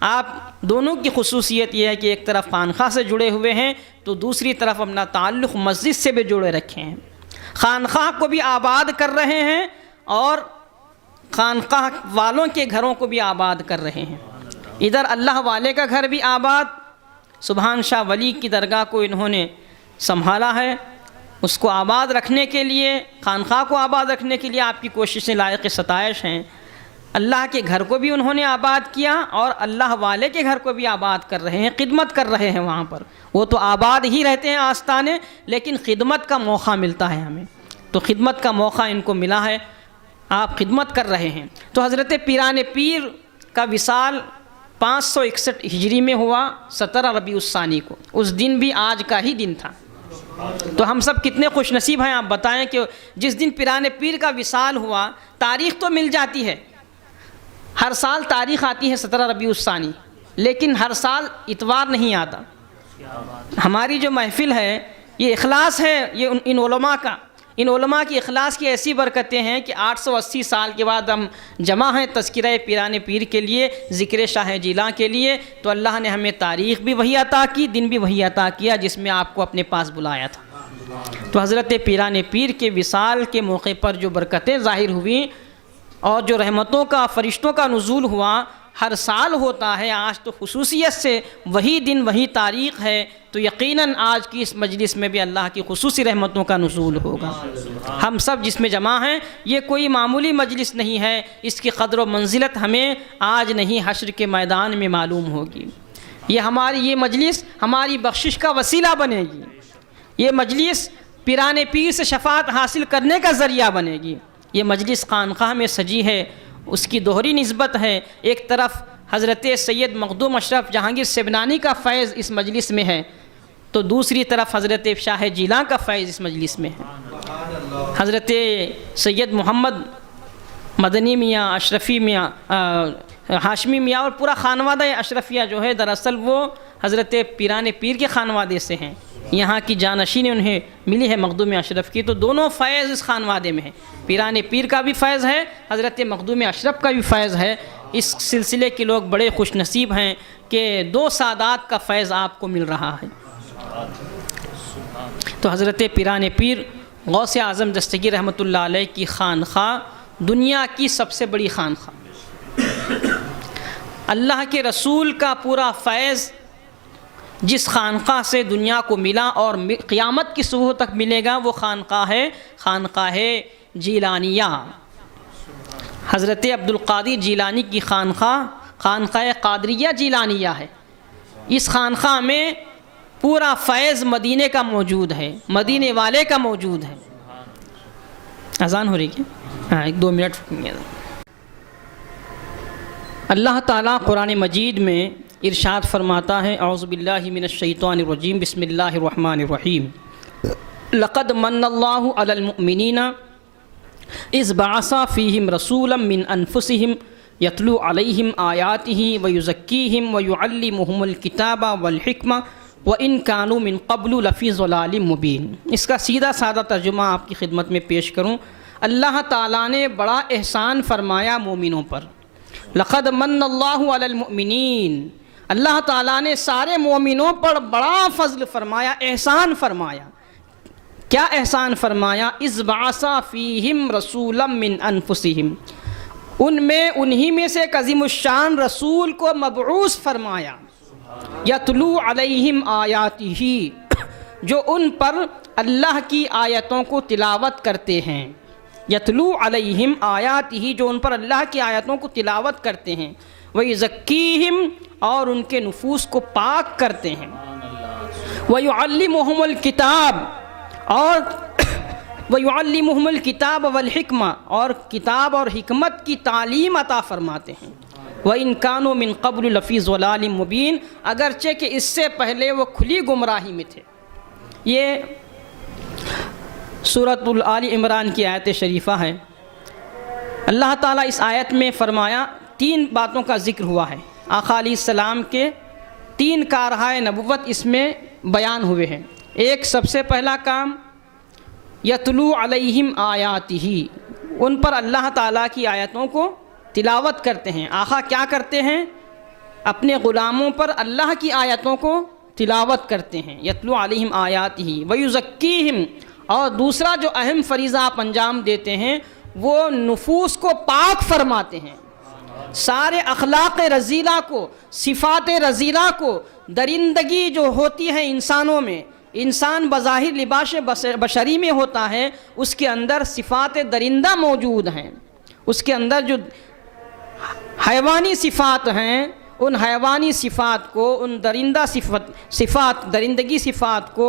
آپ دونوں کی خصوصیت یہ ہے کہ ایک طرف خانقاہ سے جڑے ہوئے ہیں تو دوسری طرف اپنا تعلق مسجد سے بھی جڑے رکھے ہیں، خانقاہ کو بھی آباد کر رہے ہیں اور خانقاہ والوں کے گھروں کو بھی آباد کر رہے ہیں۔ ادھر اللہ والے کا گھر بھی آباد، سبحان شاہ ولی کی درگاہ کو انہوں نے سنبھالا ہے، اس کو آباد رکھنے کے لیے، خانقاہ کو آباد رکھنے کے لیے آپ کی کوششیں لائق ستائش ہیں۔ اللہ کے گھر کو بھی انہوں نے آباد کیا اور اللہ والے کے گھر کو بھی آباد کر رہے ہیں، خدمت کر رہے ہیں وہاں پر۔ وہ تو آباد ہی رہتے ہیں آستانے، لیکن خدمت کا موقع ملتا ہے ہمیں، تو خدمت کا موقع ان کو ملا ہے، آپ خدمت کر رہے ہیں۔ تو حضرت پیران پیر کا وصال 561 ہجری میں ہوا 17 ربیع الثانی کو، اس دن بھی آج کا ہی دن تھا۔ تو ہم سب کتنے خوش نصیب ہیں، آپ بتائیں کہ جس دن پیران پیر کا وصال ہوا، تاریخ تو مل جاتی ہے، ہر سال تاریخ آتی ہے 17 ربیع الثانی، لیکن ہر سال اتوار نہیں آتا۔ ہماری جو محفل ہے یہ اخلاص ہے، یہ ان علماء کا، ان علماء کی اخلاص کی ایسی برکتیں ہیں کہ 880 سال کے بعد ہم جمع ہیں تذکرہ پیران پیر کے لیے، ذکر شاہ جیلاں کے لیے، تو اللہ نے ہمیں تاریخ بھی وہی عطا کی، دن بھی وہی عطا کیا جس میں آپ کو اپنے پاس بلایا تھا۔ تو حضرت پیران پیر کے وصال کے موقع پر جو برکتیں ظاہر ہوئیں اور جو رحمتوں کا، فرشتوں کا نزول ہوا، ہر سال ہوتا ہے، آج تو خصوصیت سے وہی دن وہی تاریخ ہے، تو یقیناً آج کی اس مجلس میں بھی اللہ کی خصوصی رحمتوں کا نزول ہوگا۔ ہم سب جس میں جمع ہیں، یہ کوئی معمولی مجلس نہیں ہے، اس کی قدر و منزلت ہمیں آج نہیں حشر کے میدان میں معلوم ہوگی۔ یہ مجلس ہماری بخشش کا وسیلہ بنے گی، یہ مجلس پیران پیر سے شفاعت حاصل کرنے کا ذریعہ بنے گی۔ یہ مجلس خانقاہ میں سجی ہے، اس کی دوہری نسبت ہے، ایک طرف حضرت سید مخدوم اشرف جہانگیر سبنانی کا فیض اس مجلس میں ہے، تو دوسری طرف حضرت شاہ جیلاں کا فیض اس مجلس میں ہے۔ حضرت سید محمد مدنی میاں، اشرفی میاں، ہاشمی میاں اور پورا خانوادہ اشرفیہ جو ہے، دراصل وہ حضرت پیران پیر کے خانوادے سے ہیں، یہاں کی جانشین انہیں ملی ہے مخدوم اشرف کی، تو دونوں فیض اس خانوادے میں ہیں، پیران پیر کا بھی فیض ہے، حضرت مخدوم اشرف کا بھی فیض ہے۔ اس سلسلے کے لوگ بڑے خوش نصیب ہیں کہ دو سادات کا فیض آپ کو مل رہا ہے۔ تو حضرت پیران پیر غوث اعظم دستگیر رحمۃ اللہ علیہ کی خانقاہ دنیا کی سب سے بڑی خانقاہ، اللہ کے رسول کا پورا فیض جس خانقاہ سے دنیا کو ملا اور قیامت کی صبح تک ملے گا، وہ خانقاہ جیلانیہ، حضرت عبدالقادر جیلانی کی خانقاہ قادریہ جیلانیہ ہے۔ اس خانقاہ میں پورا فیض مدینے کا موجود ہے، مدینے والے کا موجود ہے۔ اذان ہو رہی ہے؟ ہاں، 1-2 منٹ رکیں۔ اللہ تعالیٰ قرآن مجید میں ارشاد فرماتا ہے، اعوذ باللہ من الشیطان الرجیم، بسم اللہ الرحمن الرحیم، لقد من اللہ علی المؤمنین اذ بعث فیہم رسولا من انفسہم یتلو علیہم آیاتہ ویزکیہم ویعلمہم الکتاب والحکمہ وَإِن كَانُوا مِن قَبْلُ لَفِي ضَلَالٍ مُبِينٍ۔ اس کا سیدھا سادہ ترجمہ آپ کی خدمت میں پیش کروں، اللہ تعالیٰ نے بڑا احسان فرمایا مومنوں پر۔ لقد من اللہ علی المؤمنین، اللہ تعالیٰ نے سارے مومنوں پر بڑا فضل فرمایا، احسان فرمایا۔ کیا احسان فرمایا؟ اذ بعث فیہم رسولا من انفسہم، انہی میں سے ایک عظیم الشان رسول کو مبعوث فرمایا، یتلو علیہم آیاتہ، جو ان پر اللہ کی آیتوں کو تلاوت کرتے ہیں، یتلو علیہم آیاتہ، جو ان پر اللہ کی آیتوں کو تلاوت کرتے ہیں، ویزکیہم، اور ان کے نفوس کو پاک کرتے ہیں، ویعلمہم الکتاب، اور ویعلمہم الکتاب والحکمہ، اور کتاب اور حکمت کی تعلیم عطا فرماتے ہیں۔ وَإِن كَانُوا مِن قَبْلُ لَفِي ضَلَالٍ مُبِينٍ، اگرچہ کہ اس سے پہلے وہ کھلی گمراہی میں تھے۔ یہ سورۃ آل عمران کی آیت شریفہ ہے۔ اللہ تعالیٰ اس آیت میں فرمایا، 3 باتوں کا ذکر ہوا ہے، آقا علیہ السلام کے 3 کارہائے نبوت اس میں بیان ہوئے ہیں۔ ایک سب سے پہلا کام، یتلو علیہم آیاتہ، ان پر اللہ تعالیٰ کی آیتوں کو تلاوت کرتے ہیں۔ آقا کیا کرتے ہیں؟ اپنے غلاموں پر اللہ کی آیتوں کو تلاوت کرتے ہیں، یتلو علیہم آیاتہ ویزکیہم، اور دوسرا جو اہم فریضہ آپ انجام دیتے ہیں وہ نفوس کو پاک فرماتے ہیں، سارے اخلاق رذیلہ کو، صفات رذیلہ کو، درندگی جو ہوتی ہے انسانوں میں، انسان بظاہر لباس بشری میں ہوتا ہے، اس کے اندر صفات درندہ موجود ہیں، اس کے اندر جو حیوانی صفات ہیں، ان حیوانی صفات کو، ان درندہ صفات درندگی صفات کو،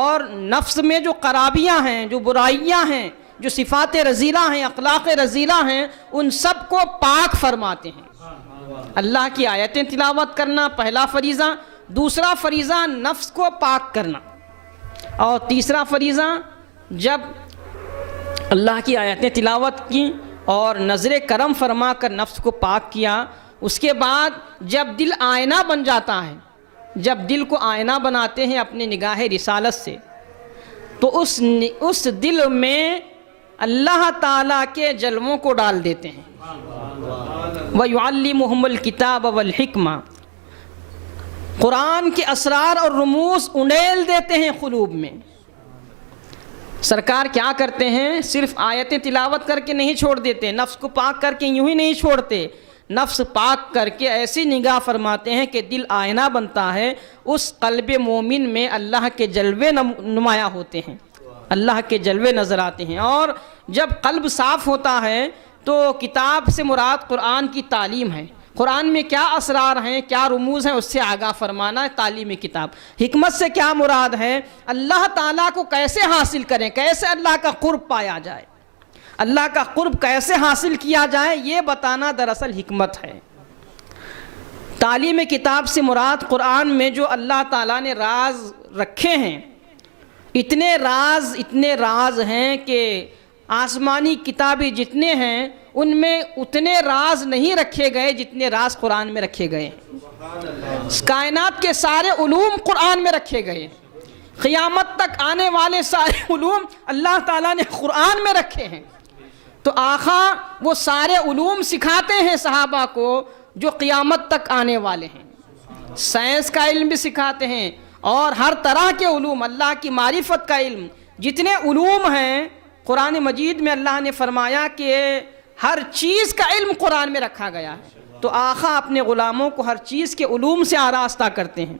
اور نفس میں جو خرابیاں ہیں، جو برائیاں ہیں، جو صفات رذیلہ ہیں، اخلاق رذیلہ ہیں، ان سب کو پاک فرماتے ہیں۔ اللہ کی آیتیں تلاوت کرنا پہلا فریضہ، دوسرا فریضہ نفس کو پاک کرنا، اور تیسرا فریضہ جب اللہ کی آیتیں تلاوت کی اور نظر کرم فرما کر نفس کو پاک کیا، اس کے بعد جب دل آئینہ بن جاتا ہے، جب دل کو آئینہ بناتے ہیں اپنے نگاہ رسالت سے، تو اس دل میں اللہ تعالیٰ کے جلووں کو ڈال دیتے ہیں۔ وَيُعَلِّمُهُمُ الْكِتَابَ وَالْحِكْمَةَ، قرآن کے اسرار اور رموز انڈیل دیتے ہیں قلوب میں۔ سرکار کیا کرتے ہیں؟ صرف آیتیں تلاوت کر کے نہیں چھوڑ دیتے، نفس کو پاک کر کے یوں ہی نہیں چھوڑتے، نفس پاک کر کے ایسی نگاہ فرماتے ہیں کہ دل آئینہ بنتا ہے، اس قلب مومن میں اللہ کے جلوے نمایاں ہوتے ہیں، اللہ کے جلوے نظر آتے ہیں۔ اور جب قلب صاف ہوتا ہے تو کتاب سے مراد قرآن کی تعلیم ہے، قرآن میں کیا اسرار ہیں، کیا رموز ہیں، اس سے آگاہ فرمانا ہے تعلیم کتاب۔ حکمت سے کیا مراد ہے؟ اللہ تعالیٰ کو کیسے حاصل کریں، کیسے اللہ کا قرب پایا جائے، اللہ کا قرب کیسے حاصل کیا جائے، یہ بتانا دراصل حکمت ہے۔ تعلیم کتاب سے مراد قرآن میں جو اللہ تعالیٰ نے راز رکھے ہیں، اتنے راز ہیں کہ آسمانی کتابیں جتنے ہیں ان میں اتنے راز نہیں رکھے گئے جتنے راز قرآن میں رکھے گئے ہیں۔ کائنات کے سارے علوم قرآن میں رکھے گئے ہیں، قیامت تک آنے والے سارے علوم اللہ تعالیٰ نے قرآن میں رکھے ہیں۔ تو آقا وہ سارے علوم سکھاتے ہیں صحابہ کو جو قیامت تک آنے والے ہیں، سائنس کا علم بھی سکھاتے ہیں، اور ہر طرح کے علوم، اللہ کی معرفت کا علم، جتنے علوم ہیں قرآن مجید میں اللہ نے فرمایا کہ ہر چیز کا علم قرآن میں رکھا گیا ہے۔ تو آقا اپنے غلاموں کو ہر چیز کے علوم سے آراستہ کرتے ہیں،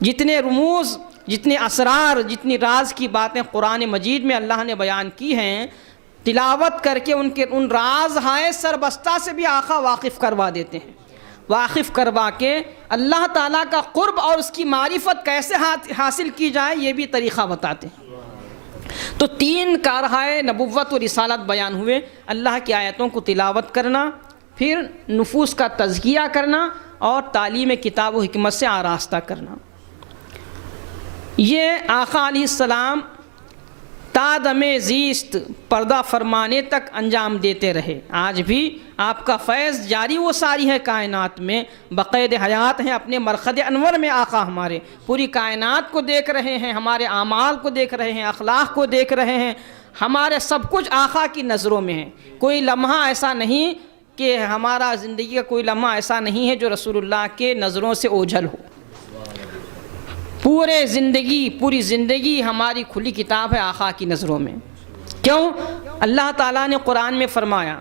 جتنے رموز، جتنے اسرار، جتنی راز کی باتیں قرآن مجید میں اللہ نے بیان کی ہیں، تلاوت کر کے ان راز ہائے سربستہ سے بھی آقا واقف کروا دیتے ہیں، واقف کروا کے اللہ تعالیٰ کا قرب اور اس کی معرفت کیسے حاصل کی جائے یہ بھی طریقہ بتاتے ہیں۔ تو تین کارہائے نبوت و رسالت بیان ہوئے، اللہ کی آیتوں کو تلاوت کرنا، پھر نفوس کا تزکیہ کرنا، اور تعلیم کتاب و حکمت سے آراستہ کرنا۔ یہ آقا علیہ السلام تا دم زیست پردہ فرمانے تک انجام دیتے رہے۔ آج بھی آپ کا فیض جاری و ساری ہے کائنات میں، بقید حیات ہیں، اپنے مرقد انور میں آقا ہمارے پوری کائنات کو دیکھ رہے ہیں، ہمارے اعمال کو دیکھ رہے ہیں، اخلاق کو دیکھ رہے ہیں، ہمارے سب کچھ آقا کی نظروں میں ہے۔ کوئی لمحہ ایسا نہیں کہ ہمارا زندگی کا کوئی لمحہ ایسا نہیں ہے جو رسول اللہ کے نظروں سے اوجھل ہو۔ پوری زندگی ہماری کھلی کتاب ہے آقا کی نظروں میں۔ کیوں؟ اللہ تعالیٰ نے قرآن میں فرمایا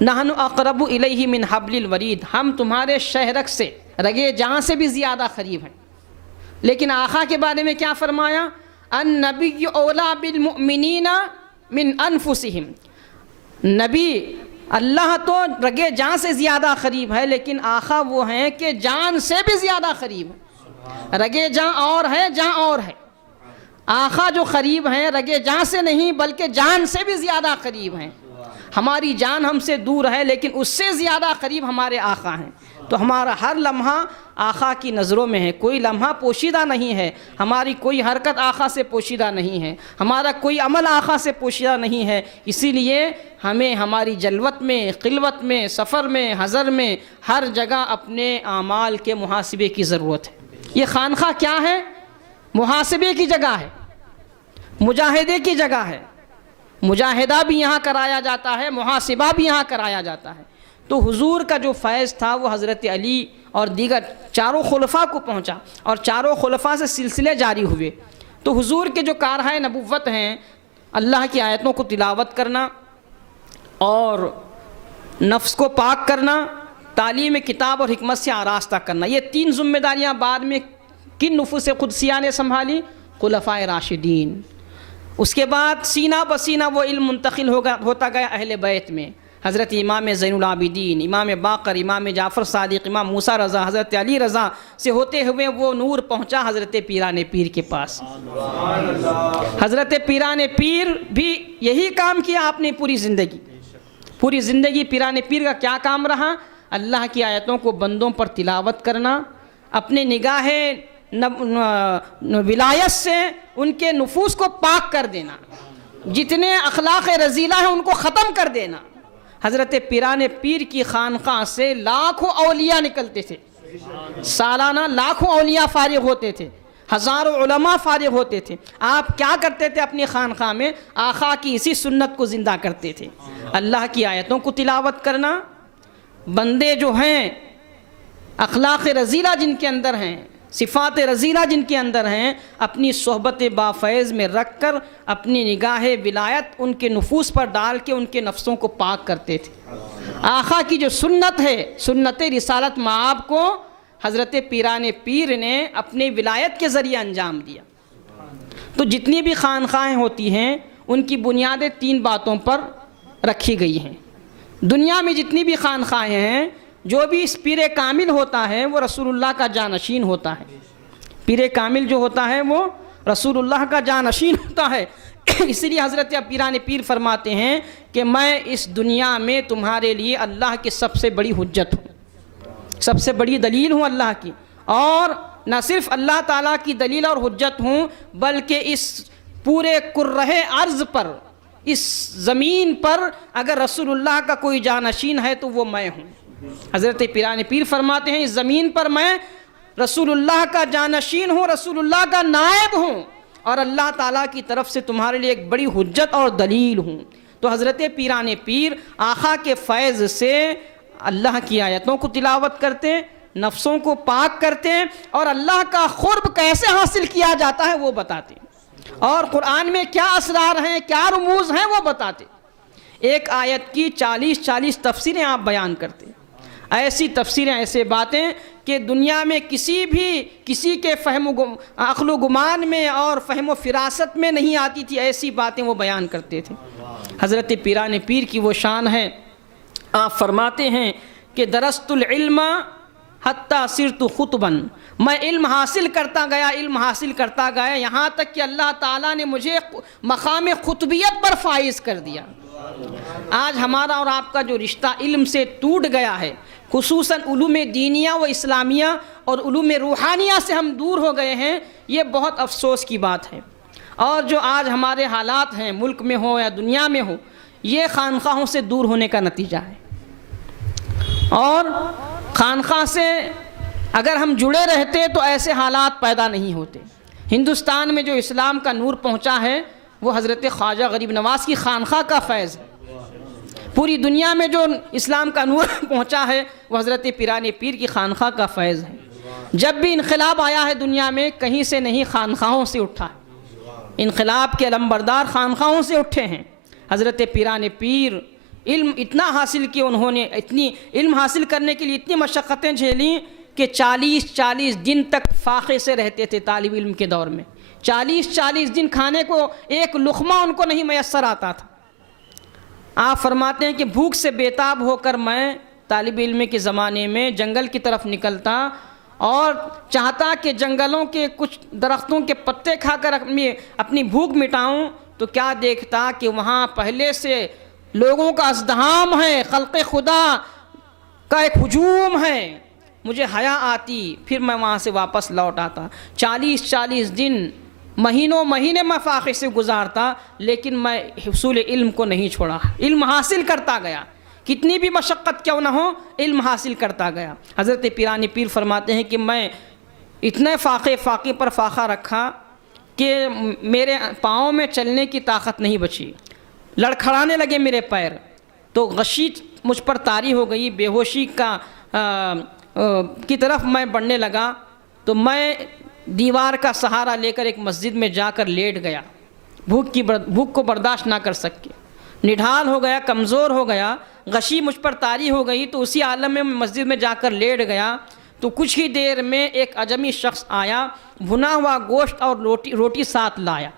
نحن اقرب الیہ من حبل الورید، ہم تمہارے شہرک سے، رگے جان سے بھی زیادہ قریب ہیں۔ لیکن آقا کے بارے میں کیا فرمایا؟ النبی اولیٰ بالمؤمنین من انفسہم، نبی اللہ تو رگے جان سے زیادہ قریب ہے، لیکن آقا وہ ہیں کہ جان سے بھی زیادہ قریب ہے۔ رگے جاں اور ہے، جاں اور ہے۔ آقا جو قریب ہیں رگے جاں سے نہیں بلکہ جان سے بھی زیادہ قریب ہیں۔ ہماری جان ہم سے دور ہے لیکن اس سے زیادہ قریب ہمارے آقا ہیں۔ تو ہمارا ہر لمحہ آقا کی نظروں میں ہے، کوئی لمحہ پوشیدہ نہیں ہے، ہماری کوئی حرکت آقا سے پوشیدہ نہیں ہے، ہمارا کوئی عمل آقا سے پوشیدہ نہیں ہے۔ اسی لیے ہمیں ہماری جلوت میں، خلوت میں، سفر میں، حضر میں، ہر جگہ اپنے اعمال کے محاسبے کی ضرورت ہے۔ یہ خانقاہ کیا ہے؟ محاسبے کی جگہ ہے، مجاہدے کی جگہ ہے۔ مجاہدہ بھی یہاں کرایا جاتا ہے، محاسبہ بھی یہاں کرایا جاتا ہے۔ تو حضور کا جو فیض تھا وہ حضرت علی اور دیگر چاروں خلفاء کو پہنچا، اور چاروں خلفاء سے سلسلے جاری ہوئے۔ تو حضور کے جو کارہائے نبوت ہیں، اللہ کی آیتوں کو تلاوت کرنا اور نفس کو پاک کرنا، تعلیم کتاب اور حکمت سے آراستہ کرنا، یہ تین ذمہ داریاں بعد میں کن نفوس قدسیہ نے سنبھالی؟ خلفائے راشدین۔ اس کے بعد سینہ بسینہ وہ علم منتقل ہوتا گیا اہل بیت میں، حضرت امام زین العابدین، امام باقر، امام جعفر صادق، امام موسیٰ رضا، حضرت علی رضا سے ہوتے ہوئے وہ نور پہنچا حضرت پیران پیر کے پاس۔ حضرت پیران پیر بھی یہی کام کیا آپ نے پوری زندگی پیران پیر کا کیا کام رہا؟ اللہ کی آیتوں کو بندوں پر تلاوت کرنا، اپنے نگاہ ولایت سے ان کے نفوس کو پاک کر دینا، جتنے اخلاق رذیلہ ہیں ان کو ختم کر دینا۔ حضرت پیران پیر کی خانقاہ سے لاکھوں اولیاء نکلتے تھے، سالانہ لاکھوں اولیاء فارغ ہوتے تھے، ہزاروں علماء فارغ ہوتے تھے۔ آپ کیا کرتے تھے اپنی خانقاہ میں؟ آقا کی اسی سنت کو زندہ کرتے تھے، اللہ کی آیتوں کو تلاوت کرنا۔ بندے جو ہیں اخلاق رذیلہ جن کے اندر ہیں، صفات رذیلہ جن کے اندر ہیں، اپنی صحبت بافیض میں رکھ کر اپنی نگاہ ولایت ان کے نفوس پر ڈال کے ان کے نفسوں کو پاک کرتے تھے۔ آقا کی جو سنت ہے، سنت رسالت مآب کو حضرت پیران پیر نے اپنے ولایت کے ذریعے انجام دیا۔ تو جتنی بھی خانقاہیں ہوتی ہیں ان کی بنیادیں 3 باتوں پر رکھی گئی ہیں۔ دنیا میں جتنی بھی خانقاہیں ہیں، جو بھی اس پیر کامل ہوتا ہے وہ رسول اللہ کا جانشین ہوتا ہے۔ پیر کامل جو ہوتا ہے وہ رسول اللہ کا جانشین ہوتا ہے۔ اس لیے حضرت پیران پیر فرماتے ہیں کہ میں اس دنیا میں تمہارے لیے اللہ کی سب سے بڑی حجت ہوں، سب سے بڑی دلیل ہوں اللہ کی، اور نہ صرف اللہ تعالیٰ کی دلیل اور حجت ہوں بلکہ اس پورے کرہ ارض پر، اس زمین پر اگر رسول اللہ کا کوئی جانشین ہے تو وہ میں ہوں۔ حضرت پیران پیر فرماتے ہیں اس زمین پر میں رسول اللہ کا جانشین ہوں، رسول اللہ کا نائب ہوں، اور اللہ تعالیٰ کی طرف سے تمہارے لیے ایک بڑی حجت اور دلیل ہوں۔ تو حضرت پیران پیر آقا کے فیض سے اللہ کی آیتوں کو تلاوت کرتے، نفسوں کو پاک کرتے، اور اللہ کا قرب کیسے حاصل کیا جاتا ہے وہ بتاتے، اور قرآن میں کیا اسرار ہیں، کیا رموز ہیں وہ بتاتے۔ ایک آیت کی 40 تفسیریں آپ بیان کرتے، ایسی تفسیریں، ایسے باتیں کہ دنیا میں کسی کے فہم و عقل و گمان میں اور فہم و فراست میں نہیں آتی تھی، ایسی باتیں وہ بیان کرتے تھے۔ حضرت پیران پیر کی وہ شان ہے، آپ فرماتے ہیں کہ درست العلم حتی صرت خطبا، میں علم حاصل کرتا گیا یہاں تک کہ اللہ تعالیٰ نے مجھے مقام خطبیت پر فائز کر دیا۔ آج ہمارا اور آپ کا جو رشتہ علم سے ٹوٹ گیا ہے، خصوصاً علوم دینیہ و اسلامیہ اور علوم روحانیہ سے ہم دور ہو گئے ہیں، یہ بہت افسوس کی بات ہے۔ اور جو آج ہمارے حالات ہیں ملک میں ہو یا دنیا میں ہو، یہ خانقاہوں سے دور ہونے کا نتیجہ ہے۔ اور خانقاہ سے اگر ہم جڑے رہتے تو ایسے حالات پیدا نہیں ہوتے۔ ہندوستان میں جو اسلام کا نور پہنچا ہے وہ حضرت خواجہ غریب نواز کی خانقاہ کا فیض ہے۔ پوری دنیا میں جو اسلام کا نور پہنچا ہے وہ حضرت پیران پیر کی خانقاہ کا فیض ہے۔ جب بھی انقلاب آیا ہے دنیا میں، کہیں سے نہیں خانقاہوں سے اٹھا ہے۔ انقلاب کے علمبردار خانقاہوں سے اٹھے ہیں۔ حضرت پیران پیر علم اتنا حاصل کیا، انہوں نے علم حاصل کرنے کے لیے اتنی مشقتیں جھیلیں کہ 40 دن تک فاقے سے رہتے تھے طالب علم کے دور میں۔ 40 دن کھانے کو ایک لقمہ ان کو نہیں میسر آتا تھا۔ آپ فرماتے ہیں کہ بھوک سے بیتاب ہو کر میں طالب علم کے زمانے میں جنگل کی طرف نکلتا اور چاہتا کہ جنگلوں کے کچھ درختوں کے پتے کھا کر اپنی بھوک مٹاؤں، تو کیا دیکھتا کہ وہاں پہلے سے لوگوں کا ازدحام ہے، خلق خدا کا ایک ہجوم ہے۔ مجھے حیا آتی، پھر میں وہاں سے واپس لوٹ آتا۔ 40 دن، مہینے میں فاقے سے گزارتا، لیکن میں حصول علم کو نہیں چھوڑا، علم حاصل کرتا گیا، کتنی بھی مشقت کیوں نہ ہو علم حاصل کرتا گیا۔ حضرت پیران پیر فرماتے ہیں کہ میں اتنے فاقے پر فاقہ رکھا کہ میرے پاؤں میں چلنے کی طاقت نہیں بچی، لڑکھڑانے لگے میرے پیر، تو غشی مجھ پر طاری ہو گئی، بے ہوشی کی طرف میں بڑھنے لگا، تو میں دیوار کا سہارا لے کر ایک مسجد میں جا کر لیٹ گیا، بھوک کو برداشت نہ کر سکے، نڈھال ہو گیا، کمزور ہو گیا، غشی مجھ پر طاری ہو گئی، تو اسی عالم میں مسجد میں جا کر لیٹ گیا۔ تو کچھ ہی دیر میں ایک عجمی شخص آیا، بھنا ہوا گوشت اور روٹی ساتھ لایا۔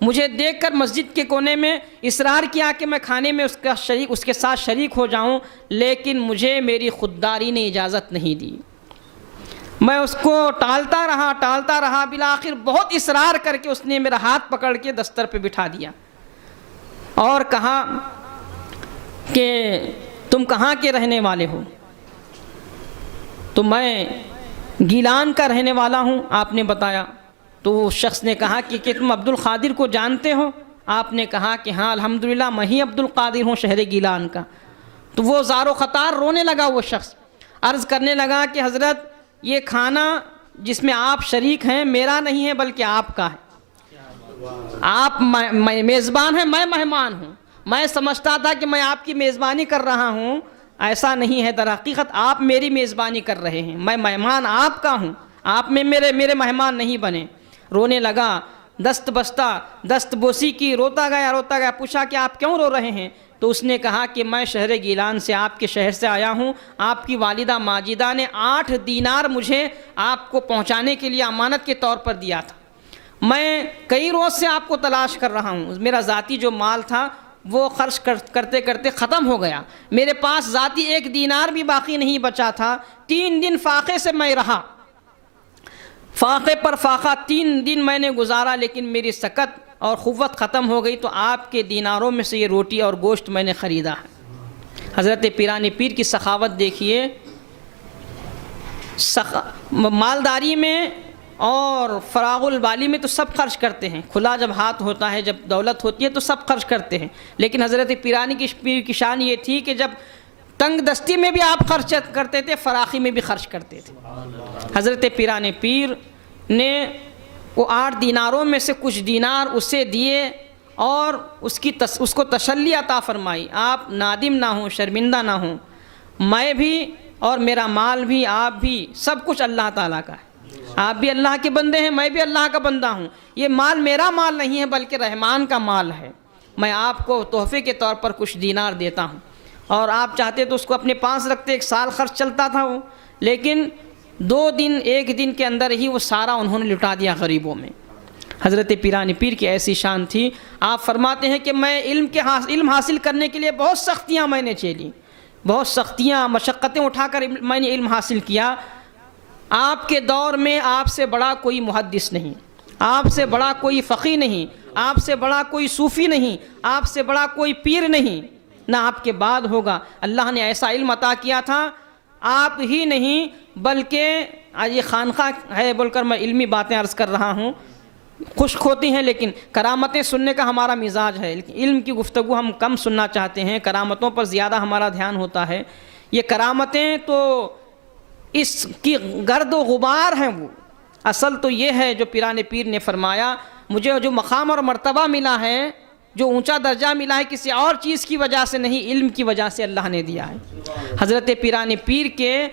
مجھے دیکھ کر مسجد کے کونے میں اصرار کیا کہ میں کھانے میں اس کے ساتھ شریک ہو جاؤں، لیکن مجھے میری خودداری نے اجازت نہیں دی۔ میں اس کو ٹالتا رہا، بالآخر بہت اصرار کر کے اس نے میرا ہاتھ پکڑ کے دستر پہ بٹھا دیا اور کہا کہ تم کہاں کے رہنے والے ہو؟ تو میں گیلان کا رہنے والا ہوں، آپ نے بتایا۔ تو اس شخص نے کہا کہ تم عبد القادر کو جانتے ہو؟ آپ نے کہا کہ ہاں الحمدللہ میں ہی عبد القادر ہوں شہر گیلان کا۔ تو وہ زار و خطار رونے لگا، وہ شخص عرض کرنے لگا کہ حضرت یہ کھانا جس میں آپ شریک ہیں میرا نہیں ہے بلکہ آپ کا ہے، آپ میزبان ہیں، میں مہمان ہوں، میں سمجھتا تھا کہ میں آپ کی میزبانی کر رہا ہوں، ایسا نہیں ہے، در حقیقت آپ میری میزبانی کر رہے ہیں، میں مہمان آپ کا ہوں، آپ میں میرے مہمان نہیں بنے۔ رونے لگا، دست بستہ دست بوسی کی، روتا گیا، پوچھا کہ آپ کیوں رو رہے ہیں؟ تو اس نے کہا کہ میں شہر گیلان سے، آپ کے شہر سے آیا ہوں، آپ کی والدہ ماجدہ نے 8 دینار مجھے آپ کو پہنچانے کے لیے امانت کے طور پر دیا تھا، میں کئی روز سے آپ کو تلاش کر رہا ہوں، میرا ذاتی جو مال تھا وہ خرچ کرتے کرتے ختم ہو گیا، میرے پاس ذاتی 1 دینار بھی باقی نہیں بچا تھا، 3 دن فاقے سے میں رہا، فاقے پر فاقہ 3 دن میں نے گزارا، لیکن میری سکت اور قوت ختم ہو گئی، تو آپ کے دیناروں میں سے یہ روٹی اور گوشت میں نے خریدا ہے۔ حضرت پیران پیر کی سخاوت دیکھیے، مالداری میں اور فراغ البالی میں تو سب خرچ کرتے ہیں، کھلا جب ہاتھ ہوتا ہے، جب دولت ہوتی ہے تو سب خرچ کرتے ہیں، لیکن حضرت پیرانی پیر کی شان یہ تھی کہ جب تنگ دستی میں بھی آپ خرچ کرتے تھے، فراخی میں بھی خرچ کرتے تھے۔ حضرت پیران پیر نے وہ 8 دیناروں میں سے کچھ دینار اسے دیے اور اس کو تسلی عطا فرمائی، آپ نادم نہ ہوں، شرمندہ نہ ہوں، میں بھی اور میرا مال بھی، آپ بھی، سب کچھ اللہ تعالیٰ کا ہے، آپ بھی اللہ کے بندے ہیں، میں بھی اللہ کا بندہ ہوں، یہ مال میرا مال نہیں ہے بلکہ رحمان کا مال ہے، میں آپ کو تحفے کے طور پر کچھ دینار دیتا ہوں، اور آپ چاہتے تو اس کو اپنے پاس رکھتے، 1 سال خرچ چلتا تھا وہ، لیکن 1 دن کے اندر ہی وہ سارا انہوں نے لٹا دیا غریبوں میں۔ حضرت پیران پیر کی ایسی شان تھی، آپ فرماتے ہیں کہ میں علم حاصل کرنے کے لیے بہت سختیاں میں نے جھیلی، بہت سختیاں مشقتیں اٹھا کر میں نے علم حاصل کیا۔ آپ کے دور میں آپ سے بڑا کوئی محدث نہیں، آپ سے بڑا کوئی فقیہ نہیں، آپ سے بڑا کوئی صوفی نہیں، آپ سے بڑا کوئی پیر نہیں، نہ آپ کے بعد ہوگا۔ اللہ نے ایسا علم عطا کیا تھا، آپ ہی نہیں بلکہ آج یہ خانقاہ ہے بول کر میں علمی باتیں عرض کر رہا ہوں، خشک ہوتی ہیں، لیکن کرامتیں سننے کا ہمارا مزاج ہے، لیکن علم کی گفتگو ہم کم سننا چاہتے ہیں، کرامتوں پر زیادہ ہمارا دھیان ہوتا ہے۔ یہ کرامتیں تو اس کی گرد و غبار ہیں، وہ اصل تو یہ ہے جو پیران پیر نے فرمایا، مجھے جو مقام اور مرتبہ ملا ہے، جو اونچا درجہ ملا ہے، کسی اور چیز کی وجہ سے نہیں، علم کی وجہ سے اللہ نے دیا ہے۔ حضرت پیران پیر کے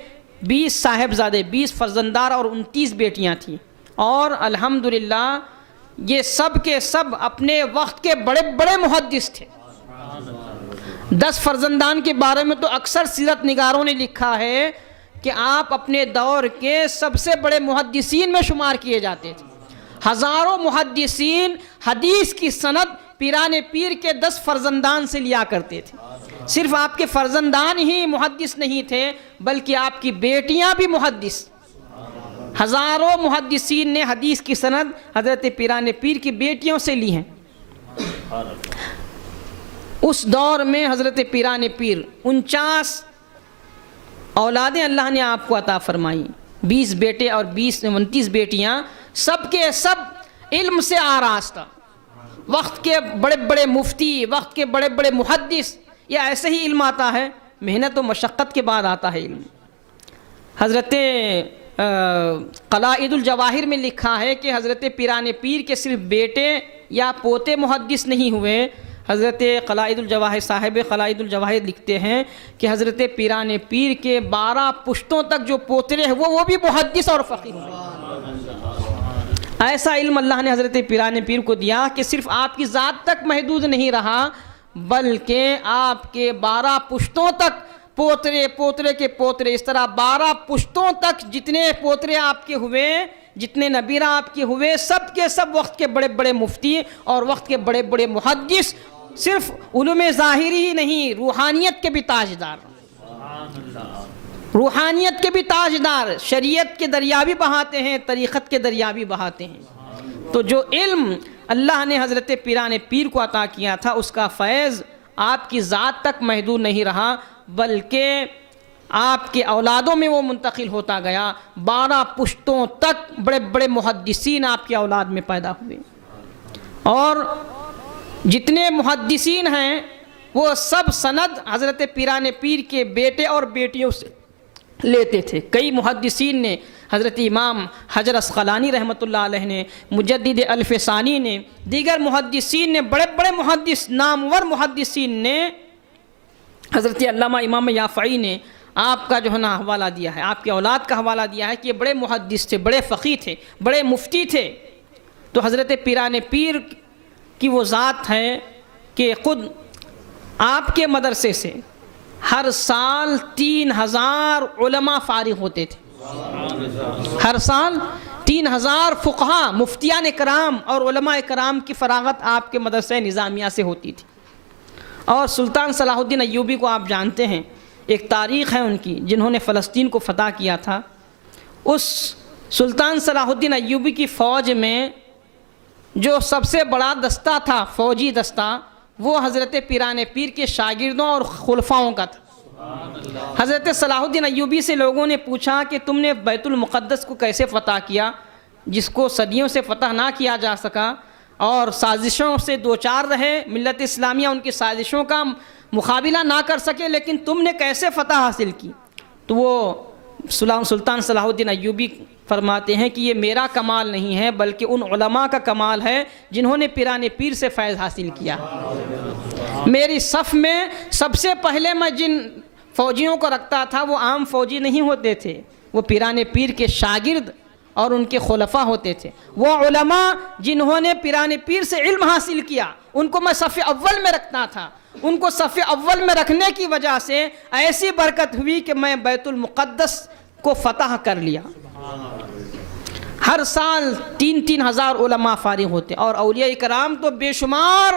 20 صاحبزادے، 20 فرزندار اور 29 بیٹیاں تھیں، اور الحمدللہ یہ سب کے سب اپنے وقت کے بڑے بڑے محدث تھے۔ 10 فرزندان کے بارے میں تو اکثر سیرت نگاروں نے لکھا ہے کہ آپ اپنے دور کے سب سے بڑے محدثین میں شمار کیے جاتے تھے، ہزاروں محدثین حدیث کی سند پیران پیر کے 10 فرزندان سے لیا کرتے تھے۔ صرف آپ کے فرزندان ہی محدث نہیں تھے بلکہ آپ کی بیٹیاں بھی محدث، ہزاروں محدثین نے حدیث کی سند حضرت پیران پیر کی بیٹیوں سے لی ہیں۔ اس دور میں حضرت پیران پیر 49 اولادیں اللہ نے آپ کو عطا فرمائی، 20 بیٹے اور 29 بیٹیاں، سب کے سب علم سے آراستہ، وقت کے بڑے بڑے مفتی، وقت کے بڑے بڑے محدث، یہ ایسے ہی علم آتا ہے، محنت و مشقت کے بعد آتا ہے علم۔ حضرت قلائد الجواہر میں لکھا ہے کہ حضرت پیران پیر کے صرف بیٹے یا پوتے محدث نہیں ہوئے، حضرت قلائد الجواہر، صاحب قلائد الجواہر لکھتے ہیں کہ حضرت پیران پیر کے 12 پشتوں تک جو پوترے ہیں وہ بھی محدث اور فقیہ ہوئے۔ ایسا علم اللہ نے حضرت پیران پیر کو دیا کہ صرف آپ کی ذات تک محدود نہیں رہا بلکہ آپ کے 12 پشتوں تک، پوترے پوترے کے پوترے، اس طرح 12 پشتوں تک جتنے پوترے آپ کے ہوئے جتنے نبیرہ آپ کے ہوئے سب کے سب وقت کے بڑے بڑے مفتی اور وقت کے بڑے بڑے محدث، صرف علوم ظاہری ہی نہیں، روحانیت کے بھی تاجدار، روحانیت کے بھی تاجدار، شریعت کے دریا بھی بہاتے ہیں، طریقت کے دریا بھی بہاتے ہیں۔ تو جو علم اللہ نے حضرت پیران پیر کو عطا کیا تھا، اس کا فیض آپ کی ذات تک محدود نہیں رہا، بلکہ آپ کے اولادوں میں وہ منتقل ہوتا گیا۔ 12 پشتوں تک بڑے بڑے محدثین آپ کی اولاد میں پیدا ہوئے، اور جتنے محدثین ہیں وہ سب سند حضرت پیران پیر کے بیٹے اور بیٹیوں سے لیتے تھے۔ کئی محدثین نے، حضرت امام حجر اسقلانی رحمۃ اللہ علیہ نے، مجدد الفسانی نے، دیگر محدثین نے، بڑے بڑے محدث، نامور محدثین نے، حضرت علامہ امام یافعی نے آپ کا جو ہے نا حوالہ دیا ہے، آپ کی اولاد کا حوالہ دیا ہے کہ یہ بڑے محدث تھے، بڑے فقیہ تھے، بڑے مفتی تھے۔ تو حضرت پیران پیر کی وہ ذات ہے کہ خود آپ کے مدرسے سے ہر سال 3000 علماء فارغ ہوتے تھے، ہر سال 3000 فقہا، مفتیان کرام اور علماء کرام کی فراغت آپ کے مدرسہ نظامیہ سے ہوتی تھی۔ اور سلطان صلاح الدین ایوبی کو آپ جانتے ہیں، ایک تاریخ ہے ان کی، جنہوں نے فلسطین کو فتح کیا تھا۔ اس سلطان صلاح الدین ایوبی کی فوج میں جو سب سے بڑا دستہ تھا، فوجی دستہ، وہ حضرت پیران پیر کے شاگردوں اور خلفاؤں کا تھا۔ حضرت صلاح الدین ایوبی سے لوگوں نے پوچھا کہ تم نے بیت المقدس کو کیسے فتح کیا، جس کو صدیوں سے فتح نہ کیا جا سکا، اور سازشوں سے دوچار رہے، ملت اسلامیہ ان کی سازشوں کا مقابلہ نہ کر سکے، لیکن تم نے کیسے فتح حاصل کی؟ تو وہ سلطان صلاح الدین ایوبی فرماتے ہیں کہ یہ میرا کمال نہیں ہے، بلکہ ان علماء کا کمال ہے جنہوں نے پیران پیر سے فیض حاصل کیا۔ میری صف میں سب سے پہلے میں جن فوجیوں کو رکھتا تھا وہ عام فوجی نہیں ہوتے تھے، وہ پیران پیر کے شاگرد اور ان کے خلفاء ہوتے تھے۔ وہ علماء جنہوں نے پیران پیر سے علم حاصل کیا، ان کو میں صف اول میں رکھتا تھا۔ ان کو صف اول میں رکھنے کی وجہ سے ایسی برکت ہوئی کہ میں بیت المقدس کو فتح کر لیا۔ ہر سال 3000 علماء فارغ ہوتے، اور اولیاء کرام تو بے شمار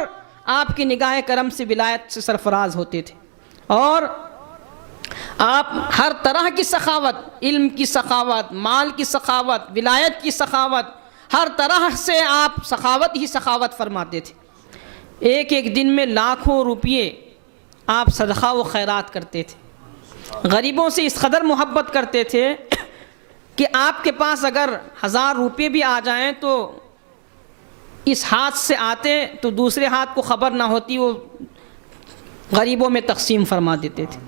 آپ کی نگاہ کرم سے ولایت سے سرفراز ہوتے تھے، اور آپ ہر طرح کی سخاوت، علم کی سخاوت، مال کی سخاوت، ولایت کی سخاوت، ہر طرح سے آپ سخاوت ہی سخاوت فرماتے تھے۔ ایک ایک دن میں لاکھوں روپیے آپ صدقہ و خیرات کرتے تھے، غریبوں سے اس قدر محبت کرتے تھے کہ آپ کے پاس اگر 1000 روپے بھی آ جائیں تو اس ہاتھ سے آتے تو دوسرے ہاتھ کو خبر نہ ہوتی، وہ غریبوں میں تقسیم فرما دیتے تھے۔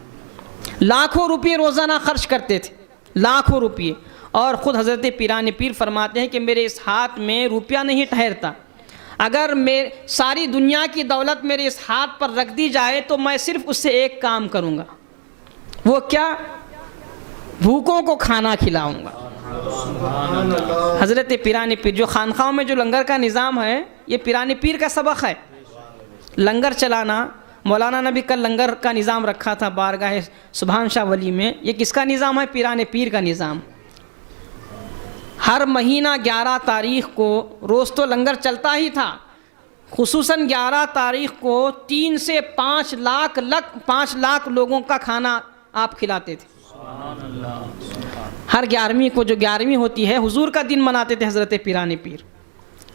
لاکھوں روپے روزانہ خرچ کرتے تھے، لاکھوں روپے۔ اور خود حضرت پیران پیر فرماتے ہیں کہ میرے اس ہاتھ میں روپیہ نہیں ٹھہرتا، اگر ساری دنیا کی دولت میرے اس ہاتھ پر رکھ دی جائے تو میں صرف اس سے ایک کام کروں گا، وہ کیا؟ بھوکوں کو کھانا کھلاؤں گا۔ حضرت پیران پیر، جو خانقاہوں میں جو لنگر کا نظام ہے، یہ پیران پیر کا سبق ہے، لنگر چلانا۔ مولانا نے بھی کل لنگر کا نظام رکھا تھا بارگاہ سبحان شاہ ولی میں، یہ کس کا نظام ہے؟ پیران پیر کا نظام۔ ہر مہینہ 11 تاریخ کو روز تو لنگر چلتا ہی تھا، خصوصاً 11 تاریخ کو 3 سے 5 لاکھ لوگوں کا کھانا آپ کھلاتے تھے۔ ہر 11ویں کو، جو 11ویں ہوتی ہے، حضور کا دن مناتے تھے حضرت پیران پیر۔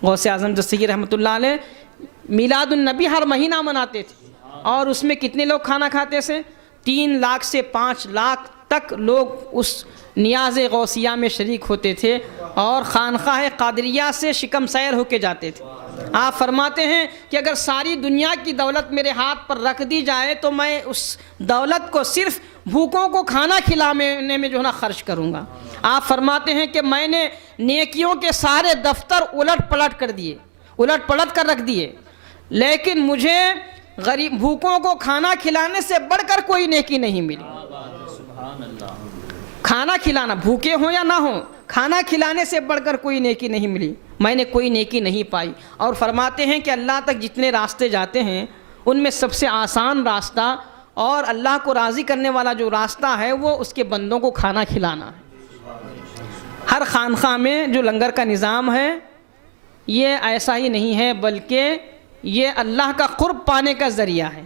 غوث اعظم دستگیر رحمۃ اللہ علیہ میلاد النبی ہر مہینہ مناتے تھے، اور اس میں کتنے لوگ کھانا کھاتے تھے؟ 3 لاکھ سے 5 لاکھ تک لوگ اس نیاز غوثیہ میں شریک ہوتے تھے، اور خانقاہ قادریہ سے شکم سیر ہو کے جاتے تھے۔ آپ فرماتے ہیں کہ اگر ساری دنیا کی دولت میرے ہاتھ پر رکھ دی جائے تو میں اس دولت کو صرف بھوکوں کو کھانا کھلانے میں جو ہے نا خرچ کروں گا۔ آپ فرماتے ہیں کہ میں نے نیکیوں کے سارے دفتر الٹ پلٹ کر رکھ دیے، لیکن مجھے غریب بھوکوں کو کھانا کھلانے سے بڑھ کر کوئی نیکی نہیں ملی۔ کھانا کھلانا، بھوکے ہوں یا نہ ہوں، کھانا کھلانے سے بڑھ کر کوئی نیکی نہیں ملی، میں نے کوئی نیکی نہیں پائی۔ اور فرماتے ہیں کہ اللہ تک جتنے راستے جاتے ہیں ان میں سب سے آسان راستہ اور اللہ کو راضی کرنے والا جو راستہ ہے وہ اس کے بندوں کو کھانا کھلانا ہے۔ ہر خانقاہ میں جو لنگر کا نظام ہے یہ ایسا ہی نہیں ہے، بلکہ یہ اللہ کا قرب پانے کا ذریعہ ہے،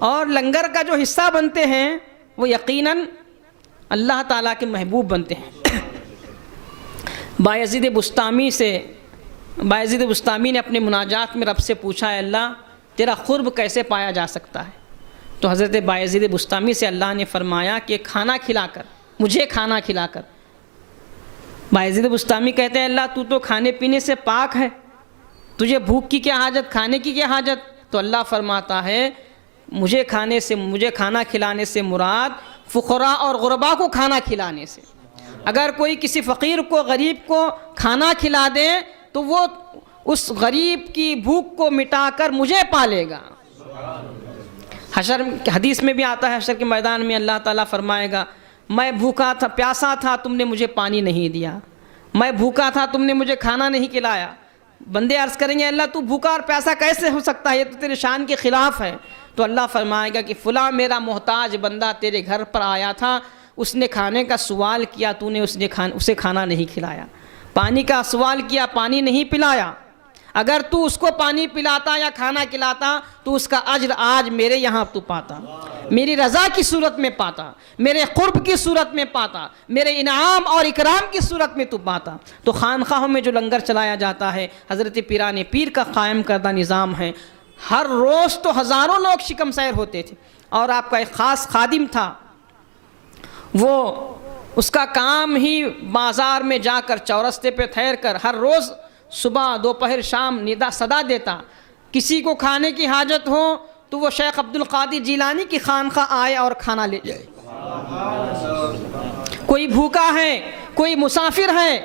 اور لنگر کا جو حصہ بنتے ہیں وہ یقیناً اللہ تعالیٰ کے محبوب بنتے ہیں۔ بایزید بسطامی نے اپنے مناجات میں رب سے پوچھا، اے اللہ تیرا قرب کیسے پایا جا سکتا ہے؟ تو حضرت بایزید بسطامی سے اللہ نے فرمایا کہ کھانا کھلا کر، مجھے کھانا کھلا کر۔ بایزید بسطامی کہتے ہیں اللہ تو کھانے پینے سے پاک ہے، تجھے بھوک کی کیا حاجت، کھانے کی کیا حاجت؟ تو اللہ فرماتا ہے مجھے کھانا کھلانے سے مراد فقراء اور غرباء کو کھانا کھلانے سے۔ اگر کوئی کسی فقیر کو، غریب کو کھانا کھلا دے تو وہ اس غریب کی بھوک کو مٹا کر مجھے پالے گا۔ حدیث میں بھی آتا ہے حشر کے میدان میں اللہ تعالیٰ فرمائے گا میں بھوکا تھا، پیاسا تھا، تم نے مجھے پانی نہیں دیا، میں بھوکا تھا، تم نے مجھے کھانا نہیں کھلایا۔ بندے عرض کریں گے اللہ تو بھوکا اور پیاسا کیسے ہو سکتا ہے، یہ تو تیرے شان کے خلاف ہے۔ تو اللہ فرمائے گا کہ فلاں میرا محتاج بندہ تیرے گھر پر آیا تھا، اس نے کھانے کا سوال کیا، تو نے اسے کھانا نہیں کھلایا، پانی کا سوال کیا، پانی نہیں پلایا۔ اگر تو اس کو پانی پلاتا یا کھانا کھلاتا تو اس کا اجر آج میرے یہاں تو پاتا، میری رضا کی صورت میں پاتا، میرے قرب کی صورت میں پاتا، میرے انعام اور اکرام کی صورت میں تو پاتا۔ تو خانقاہوں میں جو لنگر چلایا جاتا ہے حضرت پیران پیر کا قائم کردہ نظام ہے۔ ہر روز تو ہزاروں لوگ شکم سیر ہوتے تھے، اور آپ کا ایک خاص خادم تھا، وہ اس کا کام ہی بازار میں جا کر چورستے پہ ٹھہر کر ہر روز صبح دوپہر شام ندا صدا دیتا، کسی کو کھانے کی حاجت ہو تو وہ شیخ عبد القادر جیلانی کی خانقاہ آئے اور کھانا لے جائے۔ کوئی بھوکا ہے، کوئی مسافر ہے،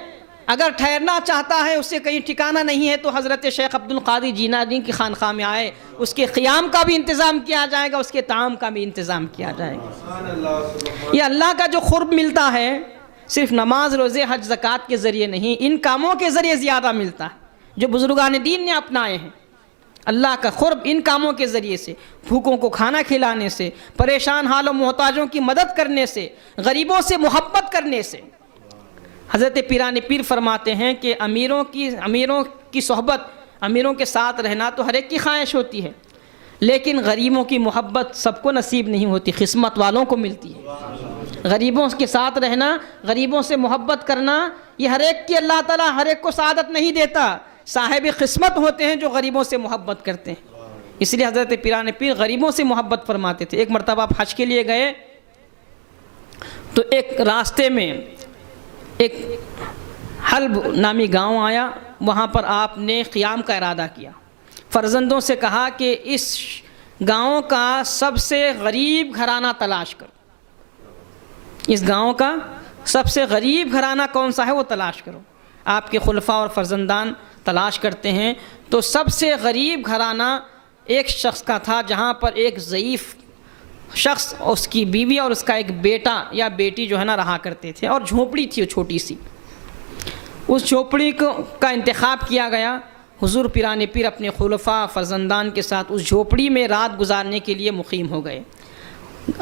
اگر ٹھہرنا چاہتا ہے، اسے کہیں ٹھکانہ نہیں ہے، تو حضرت شیخ عبد القادر جیلانی کی خانقاہ میں آئے، اس کے قیام کا بھی انتظام کیا جائے گا، اس کے طعام کا بھی انتظام کیا جائے گا۔ یہ اللہ کا جو قرب ملتا ہے صرف نماز، روزے، حج، زکوٰۃ کے ذریعے نہیں، ان کاموں کے ذریعے زیادہ ملتا ہے جو بزرگان دین نے اپنائے ہیں۔ اللہ کا قرب ان کاموں کے ذریعے سے، بھوکوں کو کھانا کھلانے سے، پریشان حال و محتاجوں کی مدد کرنے سے، غریبوں سے محبت کرنے سے۔ حضرت پیران پیر فرماتے ہیں کہ امیروں کی صحبت، امیروں کے ساتھ رہنا تو ہر ایک کی خواہش ہوتی ہے، لیکن غریبوں کی محبت سب کو نصیب نہیں ہوتی، قسمت والوں کو ملتی ہے۔ غریبوں کے ساتھ رہنا، غریبوں سے محبت کرنا، یہ ہر ایک کی اللہ تعالیٰ ہر ایک کو سعادت نہیں دیتا، صاحب قسمت ہوتے ہیں جو غریبوں سے محبت کرتے ہیں۔ اس لیے حضرت پیران پیر غریبوں سے محبت فرماتے تھے۔ ایک مرتبہ آپ حج کے لیے گئے تو ایک راستے میں ایک حلب نامی گاؤں آیا، وہاں پر آپ نے قیام کا ارادہ کیا، فرزندوں سے کہا کہ اس گاؤں کا سب سے غریب گھرانہ تلاش کرو، اس گاؤں کا سب سے غریب گھرانہ کون سا ہے وہ تلاش کرو۔ آپ کے خلفاء اور فرزندان تلاش کرتے ہیں تو سب سے غریب گھرانہ ایک شخص کا تھا، جہاں پر ایک ضعیف شخص، اس کی بیوی اور اس کا ایک بیٹا یا بیٹی جو ہے نا رہا کرتے تھے، اور جھونپڑی تھی وہ چھوٹی سی۔ اس جھونپڑی کا انتخاب کیا گیا، حضور پیران پیر اپنے خلفاء فرزندان کے ساتھ اس جھونپڑی میں رات گزارنے کے لیے مقیم ہو گئے،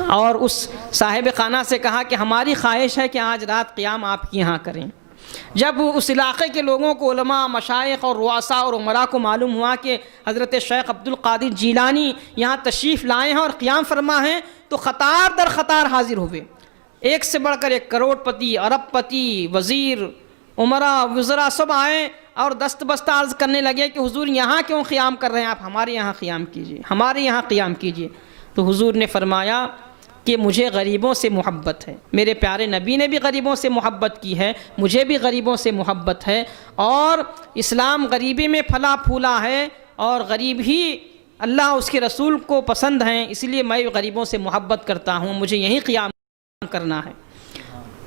اور اس صاحب خانہ سے کہا کہ ہماری خواہش ہے کہ آج رات قیام آپ کی یہاں کریں۔ جب اس علاقے کے لوگوں کو، علماء، مشائخ اور رؤساء اور عمراء کو معلوم ہوا کہ حضرت شیخ عبد القادر جیلانی یہاں تشریف لائے ہیں اور قیام فرما ہیں، تو قطار در قطار حاضر ہوئے، ایک سے بڑھ کر ایک، کروڑ پتی، ارب پتی، وزیر، عمراء، وزراء سب آئے اور دست بستہ عرض کرنے لگے کہ حضور یہاں کیوں قیام کر رہے ہیں، آپ ہمارے یہاں قیام کیجئے، ہمارے یہاں قیام کیجئے۔ تو حضور نے فرمایا کہ مجھے غریبوں سے محبت ہے، میرے پیارے نبی نے بھی غریبوں سے محبت کی ہے، مجھے بھی غریبوں سے محبت ہے، اور اسلام غریبی میں پھلا پھولا ہے، اور غریب ہی اللہ اس کے رسول کو پسند ہیں، اس لیے میں غریبوں سے محبت کرتا ہوں، مجھے یہیں قیام کرنا ہے۔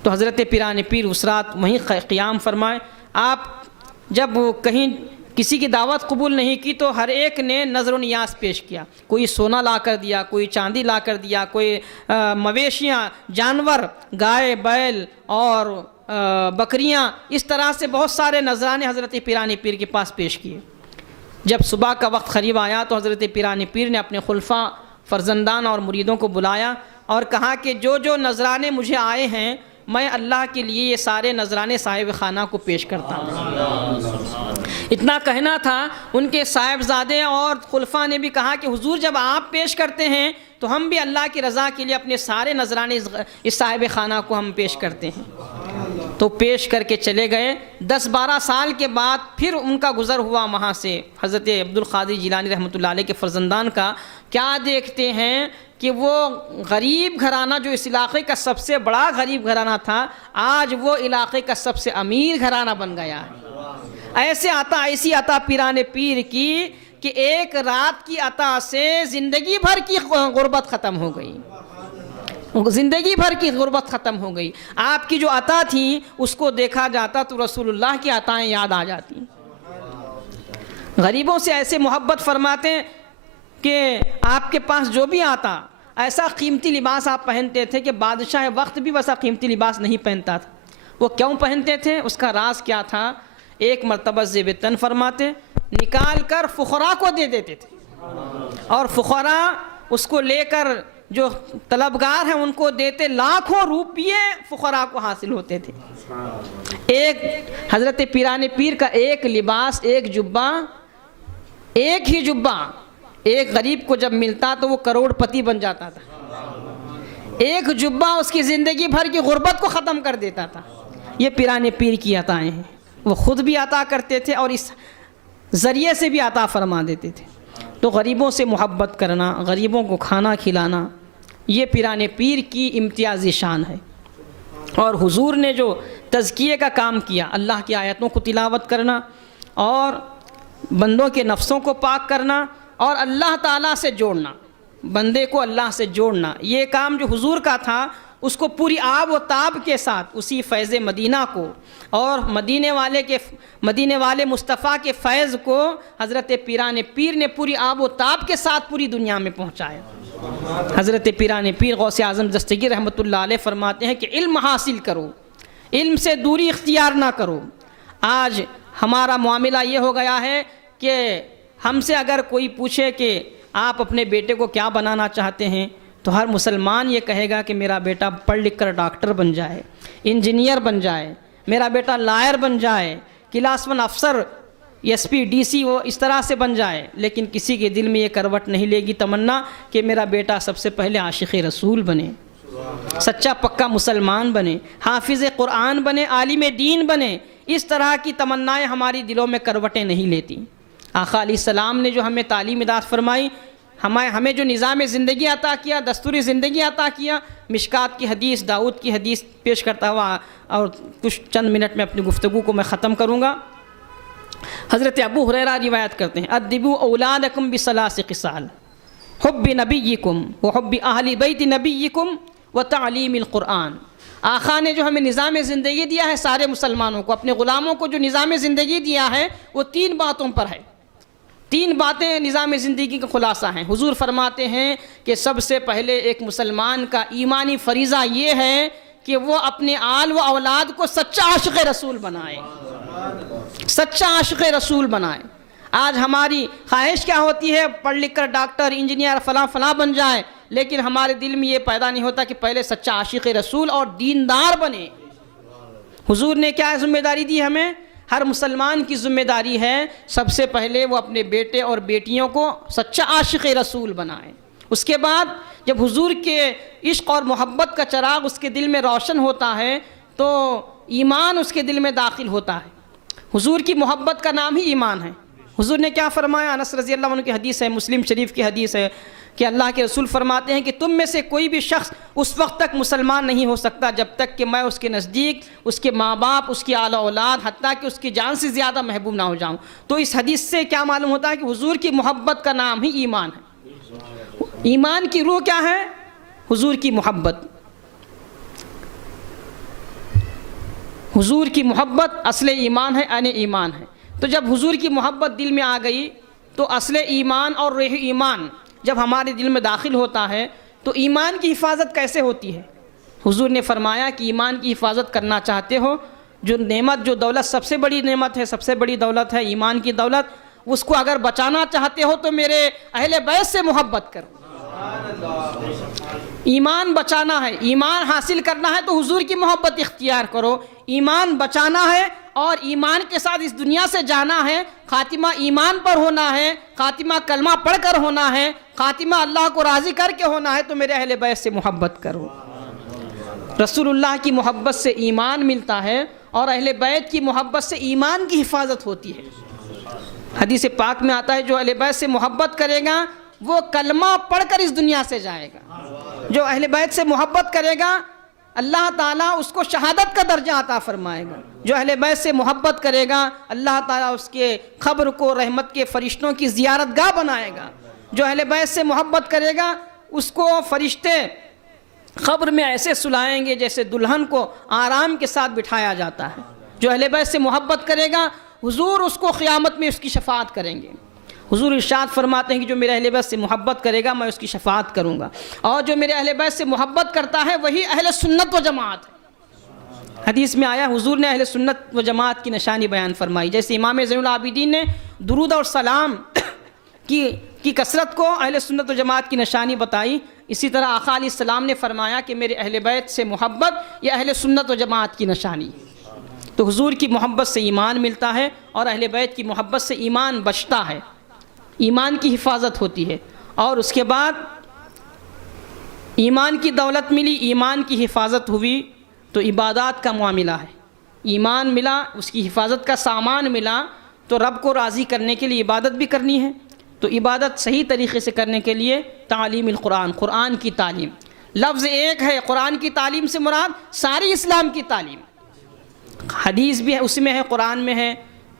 تو حضرت پیران پیر اس رات وہیں قیام فرمائے۔ آپ جب کہیں کسی کی دعوت قبول نہیں کی تو ہر ایک نے نظر و نیاز پیش کیا، کوئی سونا لا کر دیا، کوئی چاندی لا کر دیا، کوئی مویشیاں، جانور، گائے، بیل اور بکریاں، اس طرح سے بہت سارے نذرانے حضرت پیران پیر کے پاس پیش کیے۔ جب صبح کا وقت قریب آیا تو حضرت پیران پیر نے اپنے خلفاء، فرزندان اور مریدوں کو بلایا اور کہا کہ جو جو نذرانے مجھے آئے ہیں میں اللہ کے لیے یہ سارے نذرانے صاحب خانہ کو پیش کرتا ہوں۔ اتنا کہنا تھا، ان کے صاحبزادے اور خلفاء نے بھی کہا کہ حضور جب آپ پیش کرتے ہیں تو ہم بھی اللہ کی رضا کے لیے اپنے سارے نذرانے اس صاحب خانہ کو ہم پیش کرتے ہیں۔ تو پیش کر کے چلے گئے۔ 10-12 سال کے بعد پھر ان کا گزر ہوا وہاں سے، حضرت عبدالقادر جیلانی رحمۃ اللہ علیہ کے فرزندان کا۔ کیا دیکھتے ہیں کہ وہ غریب گھرانہ جو اس علاقے کا سب سے بڑا غریب گھرانہ تھا، آج وہ علاقے کا سب سے امیر گھرانہ بن گیا ہے۔ ایسی عطا پیران پیر کی کہ ایک رات کی عطا سے زندگی بھر کی غربت ختم ہو گئی، زندگی بھر کی غربت ختم ہو گئی۔ آپ کی جو عطا تھی اس کو دیکھا جاتا تو رسول اللہ کی عطائیں یاد آ جاتی۔ غریبوں سے ایسے محبت فرماتے کہ آپ کے پاس جو بھی آتا ایسا قیمتی لباس آپ پہنتے تھے کہ بادشاہ وقت بھی ویسا قیمتی لباس نہیں پہنتا تھا۔ وہ کیوں پہنتے تھے؟ اس کا راز کیا تھا؟ ایک مرتبہ زیب تن فرماتے، نکال کر فقراء کو دے دیتے تھے، اور فقراء اس کو لے کر جو طلبگار ہیں ان کو دیتے، لاکھوں روپیے فقراء کو حاصل ہوتے تھے۔ ایک حضرت پیران پیر کا ایک لباس، ایک جبہ، ایک ہی جبہ ایک غریب کو جب ملتا تو وہ کروڑ پتی بن جاتا تھا۔ ایک جبہ اس کی زندگی بھر کی غربت کو ختم کر دیتا تھا۔ یہ پیران پیر کی عطائیں ہیں، وہ خود بھی عطا کرتے تھے اور اس ذریعے سے بھی عطا فرما دیتے تھے۔ تو غریبوں سے محبت کرنا، غریبوں کو کھانا کھلانا، یہ پیران پیر کی امتیازی شان ہے۔ اور حضور نے جو تزکیے کا کام کیا، اللہ کی آیتوں کو تلاوت کرنا اور بندوں کے نفسوں کو پاک کرنا اور اللہ تعالیٰ سے جوڑنا، بندے کو اللہ سے جوڑنا، یہ کام جو حضور کا تھا اس کو پوری آب و تاب کے ساتھ اسی فیض مدینہ کو اور مدینے والے مصطفیٰ کے فیض کو حضرت پیران پیر نے پوری آب و تاب کے ساتھ پوری دنیا میں پہنچایا۔ حضرت پیران پیر غوث اعظم دستگیر رحمۃ اللہ علیہ فرماتے ہیں کہ علم حاصل کرو، علم سے دوری اختیار نہ کرو۔ آج ہمارا معاملہ یہ ہو گیا ہے کہ ہم سے اگر کوئی پوچھے کہ آپ اپنے بیٹے کو کیا بنانا چاہتے ہیں تو ہر مسلمان یہ کہے گا کہ میرا بیٹا پڑھ لکھ کر ڈاکٹر بن جائے، انجینئر بن جائے، میرا بیٹا لائر بن جائے، کلاس 1 افسر، ایس پی ڈی سی وہ اس طرح سے بن جائے۔ لیکن کسی کے دل میں یہ کروٹ نہیں لے گی تمنا کہ میرا بیٹا سب سے پہلے عاشق رسول بنے، سچا پکا مسلمان بنے، حافظ قرآن بنے، عالم دین بنے۔ اس طرح کی تمنائیں ہماری دلوں میں کروٹیں نہیں لیتی۔ آقا علیہ السلام نے جو ہمیں تعلیم عطا فرمائی، ہمیں جو نظام زندگی عطا کیا، دستور زندگی عطا کیا، مشکات کی حدیث، داؤد کی حدیث پیش کرتا ہوا اور کچھ چند منٹ میں اپنی گفتگو کو میں ختم کروں گا۔ حضرت ابو ہریرہ روایت کرتے ہیں، ادبوا اولادکم بثلاث خصال، حب نبیکم وحب اہل بیت نبیکم وتعلیم القرآن۔ آقا نے جو ہمیں نظام زندگی دیا ہے سارے مسلمانوں کو، اپنے غلاموں کو جو نظام زندگی دیا ہے وہ 3 باتوں پر ہے۔ 3 باتیں نظام زندگی کا خلاصہ ہیں۔ حضور فرماتے ہیں کہ سب سے پہلے ایک مسلمان کا ایمانی فریضہ یہ ہے کہ وہ اپنے آل و اولاد کو سچا عاشق رسول بنائے، سچا عاشق رسول بنائے۔ آج ہماری خواہش کیا ہوتی ہے؟ پڑھ لکھ کر ڈاکٹر، انجینئر، فلاں فلاں بن جائے، لیکن ہمارے دل میں یہ پیدا نہیں ہوتا کہ پہلے سچا عاشق رسول اور دیندار بنے۔ حضور نے کیا ذمہ داری دی ہمیں؟ ہر مسلمان کی ذمہ داری ہے سب سے پہلے وہ اپنے بیٹے اور بیٹیوں کو سچا عاشق رسول بنائے۔ اس کے بعد جب حضور کے عشق اور محبت کا چراغ اس کے دل میں روشن ہوتا ہے تو ایمان اس کے دل میں داخل ہوتا ہے۔ حضور کی محبت کا نام ہی ایمان ہے۔ حضور نے کیا فرمایا؟ انس رضی اللہ عنہ کی حدیث ہے، مسلم شریف کی حدیث ہے کہ اللہ کے رسول فرماتے ہیں کہ تم میں سے کوئی بھی شخص اس وقت تک مسلمان نہیں ہو سکتا جب تک کہ میں اس کے نزدیک اس کے ماں باپ، اس کی آل اولاد، حتیٰ کہ اس کی جان سے زیادہ محبوب نہ ہو جاؤں۔ تو اس حدیث سے کیا معلوم ہوتا ہے کہ حضور کی محبت کا نام ہی ایمان ہے۔ ایمان کی روح کیا ہے؟ حضور کی محبت۔ حضور کی محبت اصل ایمان ہے، عین ایمان ہے۔ تو جب حضور کی محبت دل میں آ گئی تو اصل ایمان اور روح ایمان جب ہمارے دل میں داخل ہوتا ہے تو ایمان کی حفاظت کیسے ہوتی ہے؟ حضور نے فرمایا کہ ایمان کی حفاظت کرنا چاہتے ہو، جو نعمت، جو دولت سب سے بڑی نعمت ہے، سب سے بڑی دولت ہے ایمان کی دولت، اس کو اگر بچانا چاہتے ہو تو میرے اہل بیت سے محبت کرو۔ ایمان بچانا ہے، ایمان حاصل کرنا ہے تو حضور کی محبت اختیار کرو. ایمان بچانا ہے اور ایمان کے ساتھ اس دنیا سے جانا ہے، خاتمہ ایمان پر ہونا ہے، خاتمہ کلمہ پڑھ کر ہونا ہے، خاتمہ اللہ کو راضی کر کے ہونا ہے، تو میرے اہل بیت سے محبت کرو. رسول اللہ کی محبت سے ایمان ملتا ہے اور اہل بیت کی محبت سے ایمان کی حفاظت ہوتی ہے. حدیث پاک میں آتا ہے جو اہل بیت سے محبت کرے گا وہ کلمہ پڑھ کر اس دنیا سے جائے گا. جو اہل بیت سے محبت کرے گا اللہ تعالیٰ اس کو شہادت کا درجہ عطا فرمائے گا. جو اہل بیت سے محبت کرے گا اللہ تعالیٰ اس کے قبر کو رحمت کے فرشتوں کی زیارت گاہ بنائے گا. جو اہل بیت سے محبت کرے گا اس کو فرشتے قبر میں ایسے سلائیں گے جیسے دلہن کو آرام کے ساتھ بٹھایا جاتا ہے. جو اہل بیت سے محبت کرے گا حضور اس کو قیامت میں اس کی شفاعت کریں گے. حضور ارشاد فرماتے ہیں کہ جو میرے اہل بیت سے محبت کرے گا میں اس کی شفاعت کروں گا، اور جو میرے اہل بیت سے محبت کرتا ہے وہی اہل سنت و جماعت ہے. حدیث میں آیا حضور نے اہل سنت و جماعت کی نشانی بیان فرمائی. جیسے امام زین العابدین نے درود اور سلام کی کثرت کو اہل سنت و جماعت کی نشانی بتائی، اسی طرح آقا علیہ السلام نے فرمایا کہ میرے اہل بیت سے محبت یہ اہل سنت و جماعت کی نشانی ہے. تو حضور کی محبت سے ایمان ملتا ہے اور اہل بیت کی محبت سے ایمان بچتا ہے، ایمان کی حفاظت ہوتی ہے. اور اس کے بعد ایمان کی دولت ملی، ایمان کی حفاظت ہوئی تو عبادات کا معاملہ ہے. ایمان ملا، اس کی حفاظت کا سامان ملا تو رب کو راضی کرنے کے لیے عبادت بھی کرنی ہے. تو عبادت صحیح طریقے سے کرنے کے لیے تعلیم القرآن، قرآن کی تعلیم. لفظ ایک ہے، قرآن کی تعلیم سے مراد ساری اسلام کی تعلیم. حدیث بھی ہے اس میں ہے، قرآن میں ہے،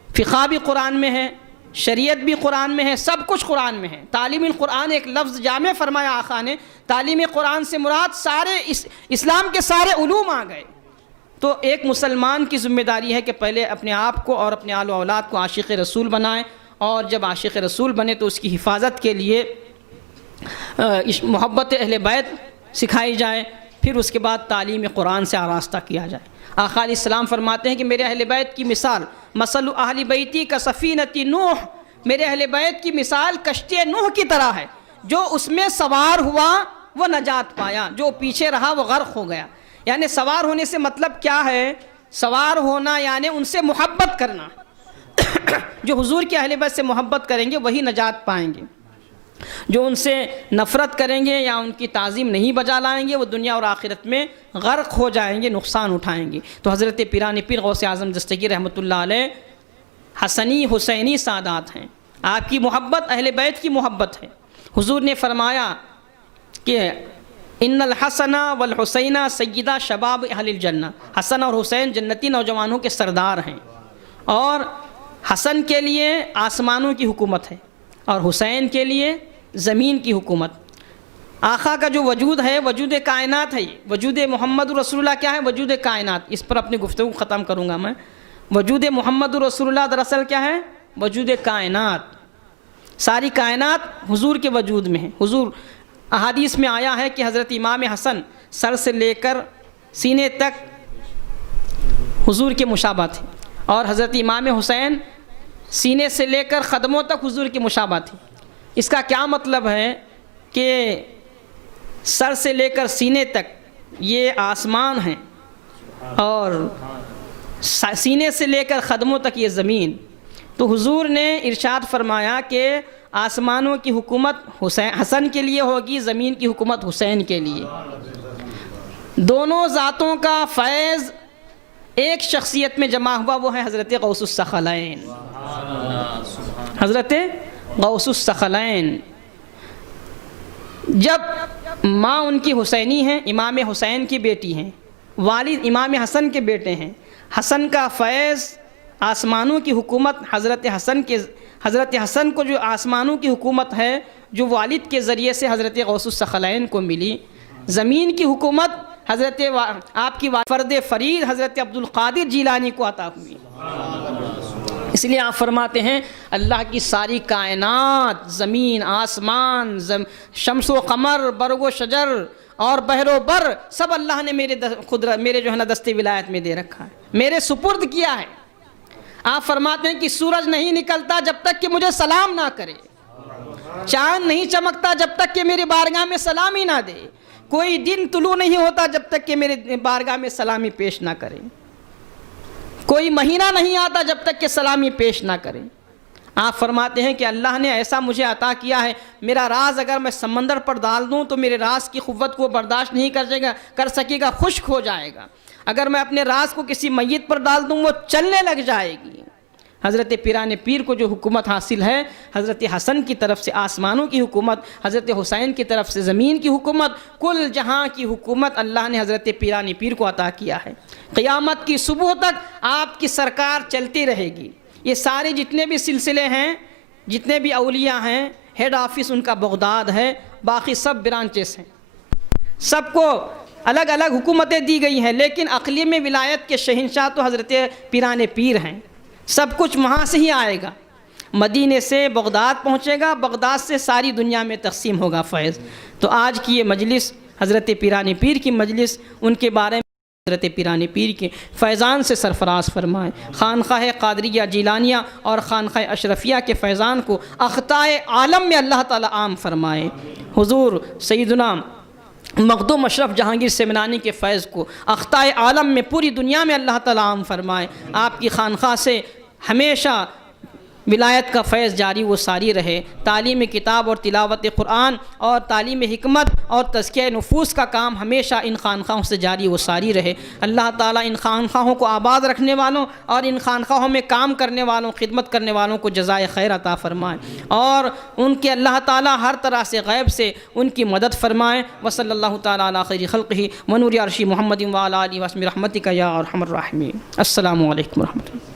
فقہ بھی قرآن میں ہے، شریعت بھی قرآن میں ہے، سب کچھ قرآن میں ہے. تعلیم القرآن ایک لفظ جامع فرمایا آقا نے. تعلیم قرآن سے مراد سارے اسلام کے سارے علوم آ گئے. تو ایک مسلمان کی ذمہ داری ہے کہ پہلے اپنے آپ کو اور اپنے آل و اولاد کو عاشق رسول بنائے، اور جب عاشق رسول بنے تو اس کی حفاظت کے لیے محبت اہل بیت سکھائی جائے، پھر اس کے بعد تعلیم قرآن سے آراستہ کیا جائے. آقا علیہ السلام فرماتے ہیں کہ میرے اہل بیت کی مثال مثل اہل بیتی کا سفینۃ نوح، میرے اہل بیت کی مثال کشتی نوح کی طرح ہے. جو اس میں سوار ہوا وہ نجات پایا، جو پیچھے رہا وہ غرق ہو گیا. یعنی سوار ہونے سے مطلب کیا ہے؟ سوار ہونا یعنی ان سے محبت کرنا. جو حضور کے اہل بیت سے محبت کریں گے وہی نجات پائیں گے. جو ان سے نفرت کریں گے یا ان کی تعظیم نہیں بجا لائیں گے وہ دنیا اور آخرت میں غرق ہو جائیں گے، نقصان اٹھائیں گے. تو حضرت پیران پیر غوث اعظم دستگیر رحمۃ اللہ علیہ حسنی حسینی سادات ہیں. آپ کی محبت اہل بیت کی محبت ہے. حضور نے فرمایا کہ ان الحسن والحسین سیدہ شباب اہل الجنہ، حسن اور حسین جنتی نوجوانوں کے سردار ہیں. اور حسن کے لیے آسمانوں کی حکومت ہے اور حسین کے لیے زمین کی حکومت. آقا کا جو وجود ہے وجود کائنات ہے. وجود محمد رسول اللہ کیا ہے؟ وجود کائنات. اس پر اپنی گفتگو ختم کروں گا میں. وجود محمد رسول اللہ دراصل کیا ہے؟ وجود کائنات. ساری کائنات حضور کے وجود میں ہے. حضور احادیث میں آیا ہے کہ حضرت امام حسن سر سے لے کر سینے تک حضور کے مشابہ تھے، اور حضرت امام حسین سینے سے لے کر قدموں تک حضور کی مشابہ تھی. اس کا کیا مطلب ہے کہ سر سے لے کر سینے تک یہ آسمان ہیں اور سینے سے لے کر قدموں تک یہ زمین. تو حضور نے ارشاد فرمایا کہ آسمانوں کی حکومت حسن کے لیے ہوگی، زمین کی حکومت حسین کے لیے. دونوں ذاتوں کا فیض ایک شخصیت میں جمع ہوا، وہ ہے حضرت غوث الثقلین. حضرت غوث الثقلین. جب ماں ان کی حسینی ہیں، امام حسین کی بیٹی ہیں، والد امام حسن کے بیٹے ہیں. حسن کا فیض، آسمانوں کی حکومت حضرت حسن کو جو آسمانوں کی حکومت ہے جو والد کے ذریعے سے حضرت غوث الثقلین کو ملی. زمین کی حکومت حضرت آپ کی فرد فرید حضرت عبد القادر جیلانی کو عطا ہوئی. اس لیے آپ فرماتے ہیں اللہ کی ساری کائنات، زمین، آسمان، شمس و قمر، برگ و شجر اور بحر و بر، سب اللہ نے میرے جو ہے نا دست ولایت میں دے رکھا ہے، میرے سپرد کیا ہے. آپ فرماتے ہیں کہ سورج نہیں نکلتا جب تک کہ مجھے سلام نہ کرے، چاند نہیں چمکتا جب تک کہ میری بارگاہ میں سلام ہی نہ دے، کوئی دن طلوع نہیں ہوتا جب تک کہ میرے بارگاہ میں سلامی پیش نہ کریں، کوئی مہینہ نہیں آتا جب تک کہ سلامی پیش نہ کریں۔ آپ فرماتے ہیں کہ اللہ نے ایسا مجھے عطا کیا ہے، میرا راز اگر میں سمندر پر ڈال دوں تو میرے راز کی قوت کو برداشت نہیں کر سکے گا، خشک ہو جائے گا۔ اگر میں اپنے راز کو کسی میت پر ڈال دوں وہ چلنے لگ جائے گی۔ حضرت پیران پیر کو جو حکومت حاصل ہے، حضرت حسن کی طرف سے آسمانوں کی حکومت، حضرت حسین کی طرف سے زمین کی حکومت، کل جہاں کی حکومت اللہ نے حضرت پیران پیر کو عطا کیا ہے۔ قیامت کی صبح تک آپ کی سرکار چلتی رہے گی۔ یہ سارے جتنے بھی سلسلے ہیں، جتنے بھی اولیاء ہیں، ہیڈ آفس ان کا بغداد ہے، باقی سب برانچز ہیں، سب کو الگ الگ حکومتیں دی گئی ہیں، لیکن اقلیم ولایت کے شہنشاہ تو حضرت پیران پیر ہیں۔ سب کچھ وہاں سے ہی آئے گا، مدینے سے بغداد پہنچے گا، بغداد سے ساری دنیا میں تقسیم ہوگا فیض۔ تو آج کی یہ مجلس حضرت پیران پیر کی مجلس، ان کے بارے میں حضرت پیران پیر کے فیضان سے سرفراز فرمائے۔ خانقاہ قادریہ جیلانیہ اور خانقاہ اشرفیہ کے فیضان کو اقطاع عالم میں اللہ تعالی عام فرمائے۔ حضور سیدنا مخدوم اشرف جہانگیر سمنانی کے فیض کو اقطاع عالم میں پوری دنیا میں اللہ تعالی عام فرمائے۔ آپ کی خانقاہ سے ہمیشہ ولایت کا فیض جاری و ساری رہے۔ تعلیم کتاب اور تلاوت قرآن اور تعلیم حکمت اور تزکیہ نفوس کا کام ہمیشہ ان خانقاہوں سے جاری و ساری رہے۔ اللہ تعالیٰ ان خانقاہوں کو آباد رکھنے والوں اور ان خانقاہوں میں کام کرنے والوں، خدمت کرنے والوں کو جزائے خیر عطا فرمائے، اور ان کے اللہ تعالیٰ ہر طرح سے غیب سے ان کی مدد فرمائے۔ وصلی اللہ تعالیٰ علی خیر خلقہ ونور عرش محمد وعلی آلہ وصحبہ برحمتک یا ارحم الراحمین۔ السلام علیکم ورحمۃ اللہ۔